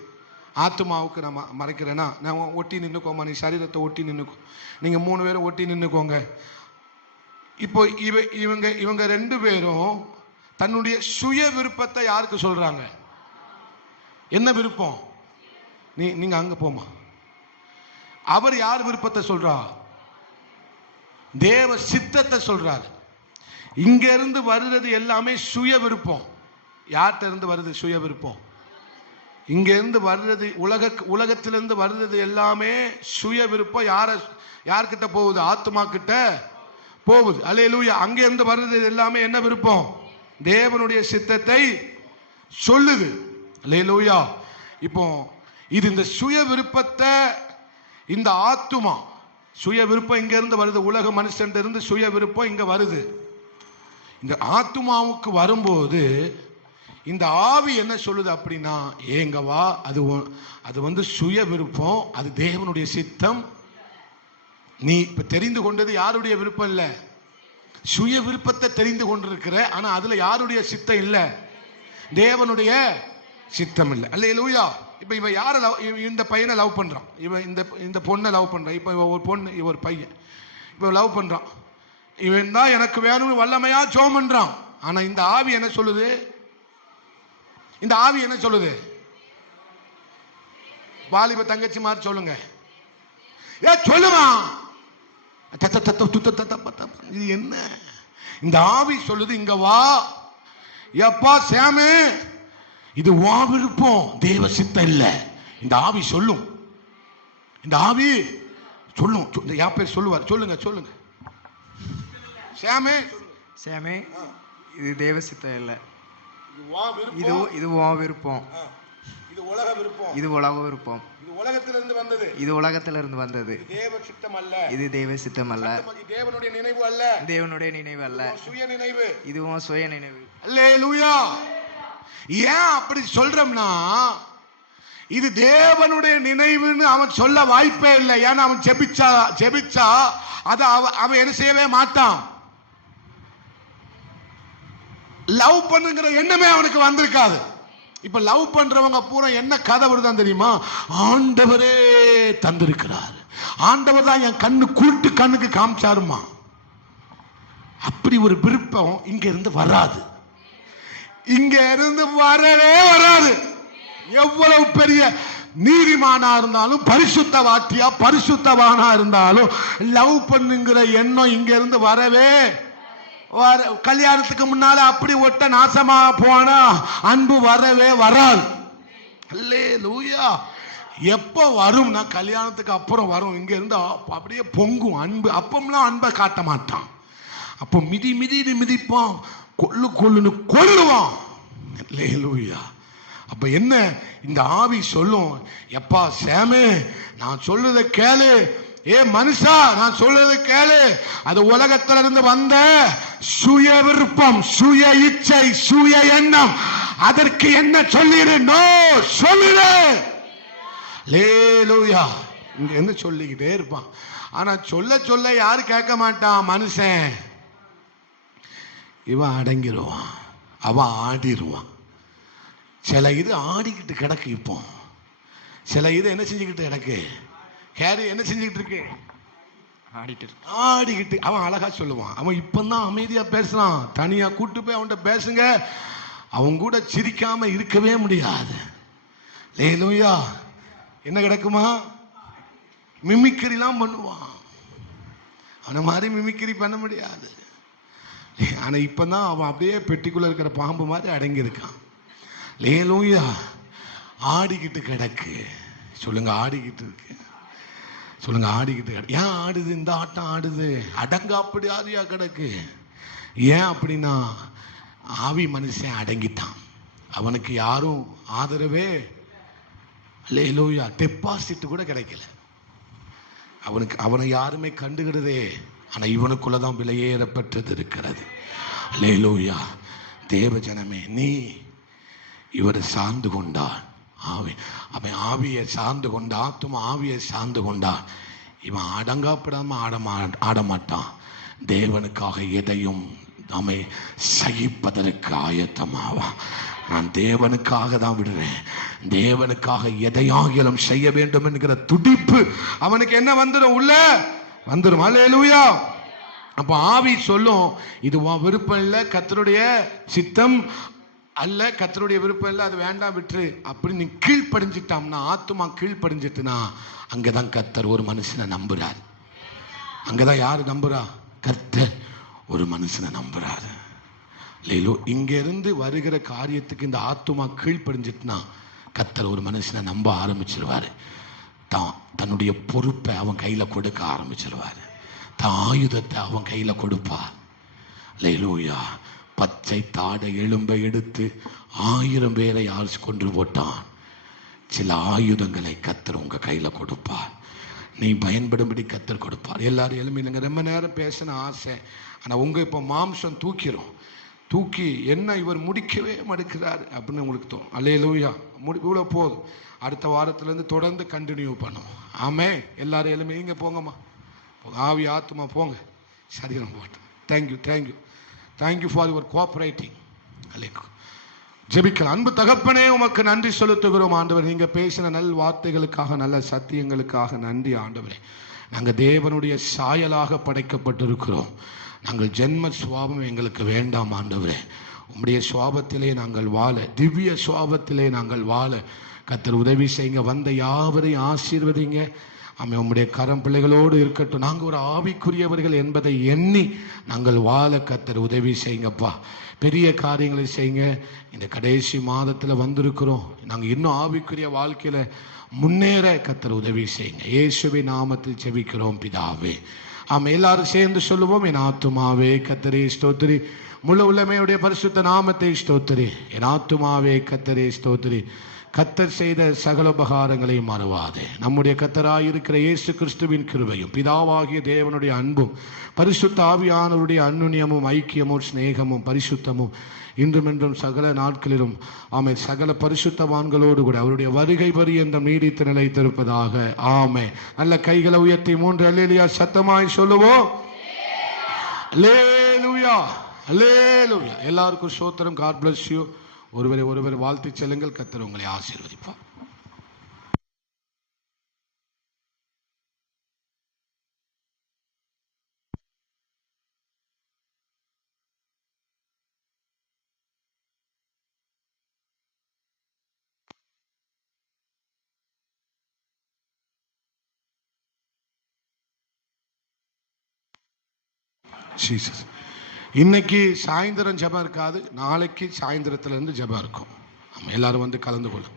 ஆத்துமாவுக்கு. நம்ம மறைக்கிறேன்னா, நான் ஒட்டி நின்றுக்கோமா, நீ சரீரத்தை ஒட்டி நின்றுக்கோ. நீங்க 3 பேரும் ஒட்டி நின்றுக்கோங்க. இப்போ இவங்க 2 பேரும் தன்னுடைய சுய விருப்பத்தை யாருக்கு சொல்றாங்க? என்ன விருப்பம்? நீங்க அங்க போமா. அவர் யார் விருப்பத்தை சொல்றா? தேவ சித்தத்தை சொல்றாரு. இங்க இருந்து வருகிறது எல்லாமே சுய விருப்பம். யார்கிட்ட இருந்து வருது சுய விருப்பம்? இங்க இருந்து வருகிறது, உலகத்திலிருந்து வருகிறது எல்லாமே சுய விருப்பம். யார்கிட்ட போகுது? ஆத்மா கிட்ட போகுது. அல்லேலூயா. அங்க இருந்து வருகிறது எல்லாமே என்ன விருப்பம்? தேவனுடைய சித்தத்தை சொல்லுது. அல்லேலூயா. இப்போ இது இந்த சுய விருப்பத்தை, இந்த ஆத்துமா சுய விருப்பம் இங்க இருந்து வருது. உலக மனுஷன் இருந்து சுய விருப்பம் இங்க வருது. இந்த ஆத்துமாவுக்கு வரும்போது இந்த ஆவி என்ன சொல்லுது அப்படின்னா, ஏங்க வா, அது சுய விருப்பம், அது தேவனுடைய சித்தம். நீ இப்ப தெரிந்து கொண்டது யாருடைய விருப்பம் இல்ல, சுய விருப்பத்தை தெரிந்து கொண்டிருக்கிற. ஆனா அதுல யாருடைய சித்தம் இல்ல? தேவனுடைய சித்தம் இல்ல. அல்லேலூயா. இப்ப இவ யார இந்த பையனை லவ் பண்றான், இவன் இந்த பொண்ணை லவ் பண்றான். இப்ப ஒரு பொண்ணு, இவ ஒரு பையன், இப்ப லவ் பண்றான். இவன் தான் எனக்கு வேணும்னு வல்லமையா ஜெபம் பண்றான். ஆனா இந்த ஆவி என்ன சொல்லுது? இந்த ஆவி என்ன சொல்லுது? வாலிப தங்கச்சி மாதிரி சொல்லுங்க, சொல்லுமா. இது என்ன? இந்த ஆவி சொல்லுது, இங்க வா எப்பா சாமு, இது வா விருப்பம், தேவ சித்தம் இல்ல. இந்த ஆவி சொல்லும், இந்த ஆவி சொல்லும். யா பேர் சொல்லுவார், சொல்லுங்க சொல்லுங்க. சாமே சாமே, இது தேவ சித்தம் இல்ல, இது வா விருப்பம், இது உலக விருப்பம், இது உலக விருப்பம், இது உலகத்திலிருந்து வந்தது, இது உலகத்திலிருந்து வந்தது, தேவ சித்தம் அல்ல, இது தேவ சித்தம் அல்ல, தேவனுடைய நினைவு அல்ல, தேவனுடைய நினைவு அல்ல, சுய நினைவு, இதுவும் சுய நினைவு. அல்லேலூயா. ஏன் அப்படி சொல்றோம்னா, இது தேவனுடைய நினைவுன்னு அவன் சொல்ல வாய்ப்பே இல்லை. ஏன்னா அவன் ஜெபிச்சா அதை அவன் என்ன செய்யவே மாட்டான். லவ் பண்ணுங்கிற எண்ணமே அவனுக்கு வந்திருக்காது. இப்ப லவ் பண்றவங்க பூரா என்ன கதை வருதான் தெரியுமா? ஆண்டவரே தந்திருக்கிறார், ஆண்டவர் தான் என் கண்ணுக்கு காமிச்சாருமா. அப்படி ஒரு விருப்பம் இங்க இருந்து வராது, இங்க இருந்து வரவே வராது. எவ்வளவு பெரிய நீதிமானா இருந்தாலும், பரிசுத்தவானா இருந்தாலும், லவ் பண்ணுங்கிற எண்ணம் இங்க இருந்து வரவே, கல்யாணத்துக்கு முன்னால அப்படி ஒட்ட நாசமா போனா அன்பு வரவே வராது. அல்லேலூயா. எப்போ வரும்னா கல்யாணத்துக்கு அப்புறம் வரும். இங்க இருந்து அப்படியே பொங்கும் அன்பு. அப்பம்லாம் அன்பை காட்ட மாட்டான். அப்போ மிதிப்பான், கொல்லுன்னு கொல்லுவான். அல்லேலூயா. அப்ப என்ன? இந்த ஆவி சொல்லும், எப்பா சாமே நான் சொல்லுத கேளு, ஏ மனுஷா நான் சொல்றது கேளு. அது உலகத்துல இருந்து வந்த சுய விருப்பம், சுய இச்சை, சுய எண்ணம். அதற்கு என்ன சொல்லிடு? நோ சொல்லிடு. அல்லேலூயா. இங்க என்ன சொல்லிக்கிட்டே இருப்பான். ஆனா சொல்ல யாரு கேட்க மாட்டான். மனுஷன் இவன் அடங்கிடுவான், அவன் ஆடிடுவான். சில இது ஆடிக்கிட்டு கிடக்கு. இப்போ சில இது என்ன செஞ்சுக்கிட்டு கிடக்கு? கேரி என்ன செஞ்சுக்கிட்டு இருக்கு? ஆடிக்கிட்டு. அவன் அழகா சொல்லுவான். அவன் இப்பதான் அமைதியா பேசுறான். தனியா கூட்டு போய் அவன்கிட்ட பேசுங்க, அவன் கூட சிரிக்காம இருக்கவே முடியாது. அல்லேலூயா. என்ன கிடக்குமா? மிமிக்கிரிலாம் பண்ணுவான். அவனை மாதிரி மிமிக்கிரி பண்ண முடியாது. ஆனா இப்பதான் அவன் அப்படியே பெட்டிக்குள்ள இருக்கிற பாம்பு மாதிரி அடங்கி இருக்கான். லேலூயா. ஆடிக்கிட்டு கிடக்கு. சொல்லுங்க, ஆடிக்கிட்டு இருக்கு. சொல்லுங்க, ஆடிக்கிட்டு கிடக்கு. ஏன் ஆடுது இந்த ஆட்டம்? ஆடுது அடங்க அப்படி ஆதியா கிடக்கு. ஏன் அப்படின்னா ஆவி மனுஷன் அடங்கிட்டான். அவனுக்கு யாரும் ஆதரவே லேலூயா டெபாசிட் கூட கிடைக்கல. அவனை யாருமே கண்டுகிறதே. ஆனா இவனுக்குள்ளதான் விலையேறப்பட்டது இருக்கிறது. லேலூயா. தேவ ஜனமே, நீ இவரை சார்ந்து கொண்டான். அவன் ஆவியை சார்ந்து கொண்டா, ஆத்துமா ஆவியை சார்ந்து கொண்டா, இவன் அடங்காப்படாம ஆடமாட்டான். தேவனுக்காக எதையும் நம்மை சகிப்பதற்கு ஆயத்தமாவான். நான் தேவனுக்காக தான் விடுறேன். தேவனுக்காக எதையாகிலும் செய்ய வேண்டும் என்கிற துடிப்பு அவனுக்கு என்ன வந்துடும்? உள்ள வந்துடும். அல்லேலூயா. அப்ப ஆவி சொல்லும், இது விருப்பம் இல்லை, கர்த்தருடைய சித்தம் அல்ல, கர்த்தருடைய விருப்பம் இல்லை, அது வேண்டாம், விட்டுரு. அப்படி நீ கீழ்ப்படிஞ்சிட்டாம்னா, ஆத்துமா கீழ்ப்படிஞ்சிட்டுனா, அங்கதான் கர்த்தர் ஒரு மனுஷனை நம்புறார். அங்கதான் யாரு நம்புறா? கர்த்தர் ஒரு மனுஷனை நம்புறாரு. இங்க இருந்து வருகிற காரியத்துக்கு இந்த ஆத்துமா கீழ்ப்படிஞ்சிட்டுனா, கர்த்தர் ஒரு மனுஷனை நம்ப ஆரம்பிச்சிருவாரு. தன்னுடைய பொறுப்பை அவன் கையில கொடுக்க ஆரம்பிச்சிருவாரு. தான் ஆயுதத்தை அவன் கையில கொடுப்பார். அல்லேலூயா. பச்சை தாடை எலும்பை எடுத்து 1000 பேரை யார் கொன்று போட்டான். சில ஆயுதங்களை கர்த்தர் உங்க கையில கொடுப்பார். நீ பயன்படும்படி கர்த்தர் கொடுப்பார். எல்லாரும் எலும்பினுங்க. ரொம்ப நேரம் பேசின ஆசை. ஆனா உங்க இப்ப மாம்சம் தூக்கி என்ன இவர் முடிக்கவே மறுக்கிறார் அப்படின்னு உங்களுக்கு தோணும். அல்லேலூயா. இவ்வளவு போதும். அடுத்த வாரத்துல இருந்து தொடர்ந்து கண்டினியூ பண்ணும். ஆமே. எல்லாரும் எலும்பி நீங்க போங்கம்மா. ஆவி ஆத்துமா போங்க, சரீரம் போட்டு. Thank you for your cooperating. ஜெபிக்கலாம். அன்பு தகப்பனே, உமக்கு நன்றி செலுத்துகிறோம் ஆண்டவர். நீங்க பேசின நல் வார்த்தைகளுக்காக, நல்ல சத்தியங்களுக்காக நன்றி ஆண்டவரே. நாங்கள் தேவனுடைய சாயலாக படைக்கப்பட்டிருக்கிறோம். நாங்கள் ஜென்ம சுவாபம் எங்களுக்கு வேண்டாம் ஆண்டவரே. உம்முடைய சுவாபத்திலே நாங்கள் வாழ, திவ்ய சுவாபத்திலே நாங்கள் வாழ கர்த்தர் உதவி செய்யுங்க. வந்த யாவரையும் ஆசீர்வதிங்க. ஆமே. உம்முடைய கரம் பிள்ளைகளோடு இருக்கட்டும். நாங்கள் ஒரு ஆவிக்குரியவர்கள் என்பதை எண்ணி நாங்கள் வாழ கர்த்தர் உதவி செய்யுங்கப்பா. பெரிய காரியங்களை செய்யுங்க. இந்த கடைசி மாதத்தில் வந்திருக்கிறோம். நாங்கள் இன்னும் ஆவிக்குரிய வாழ்க்கையில முன்னேற கர்த்தர் உதவி செய்யுங்க. இயேசுவின் நாமத்தில் ஜெபிக்கிறோம் பிதாவே. ஆமா. எல்லாரும் சேர்ந்து சொல்லுவோம். என் ஆத்துமாவே கர்த்தரே ஸ்தோத்திரி, முழு உள்ளமையுடைய பரிசுத்த நாமத்தை ஸ்தோத்திரி. என் ஆத்துமாவே கர்த்தரே ஸ்தோத்திரி, கர்த்தர் செய்த சகல உபகாரங்களை மறவாதே. நம்முடைய கர்த்தராயிருக்கிற இயேசு கிறிஸ்துவின் கிருபையும், பிதாவாகிய தேவனுடைய அன்பும், பரிசுத்த ஆவியானவருடைய அன்னுன்யமும், ஐக்கியமும், சிநேகமும், பரிசுத்தமும் இன்றும் என்றும் சகல நாட்களிலும் ஆமே சகல பரிசுத்தவான்களோடு கூட அவருடைய வருகை பரியந்தம் நீடித்து நிலைத்திருப்பதாக. ஆமே. நல்ல கைகளை உயர்த்தி 3 அல்லேலூயா சத்தமாய் சொல்லுவோம். அல்லேலூயா, அல்லேலூயா. எல்லாருக்கும் ஸ்தோத்திரம். God bless you. ஒருவரை வாழ்த்தி செல்லுங்கள். கர்த்தர் உங்களை ஆசீர்வதிப்பார். ஜீசஸ். இன்னைக்கு சாயந்தரம் ஜெபம் இருக்காது. நாளைக்கு சாயந்தரத்துல இருந்து ஜெபம் இருக்கும். எல்லாரும் வந்து கலந்து கொள்ளும்.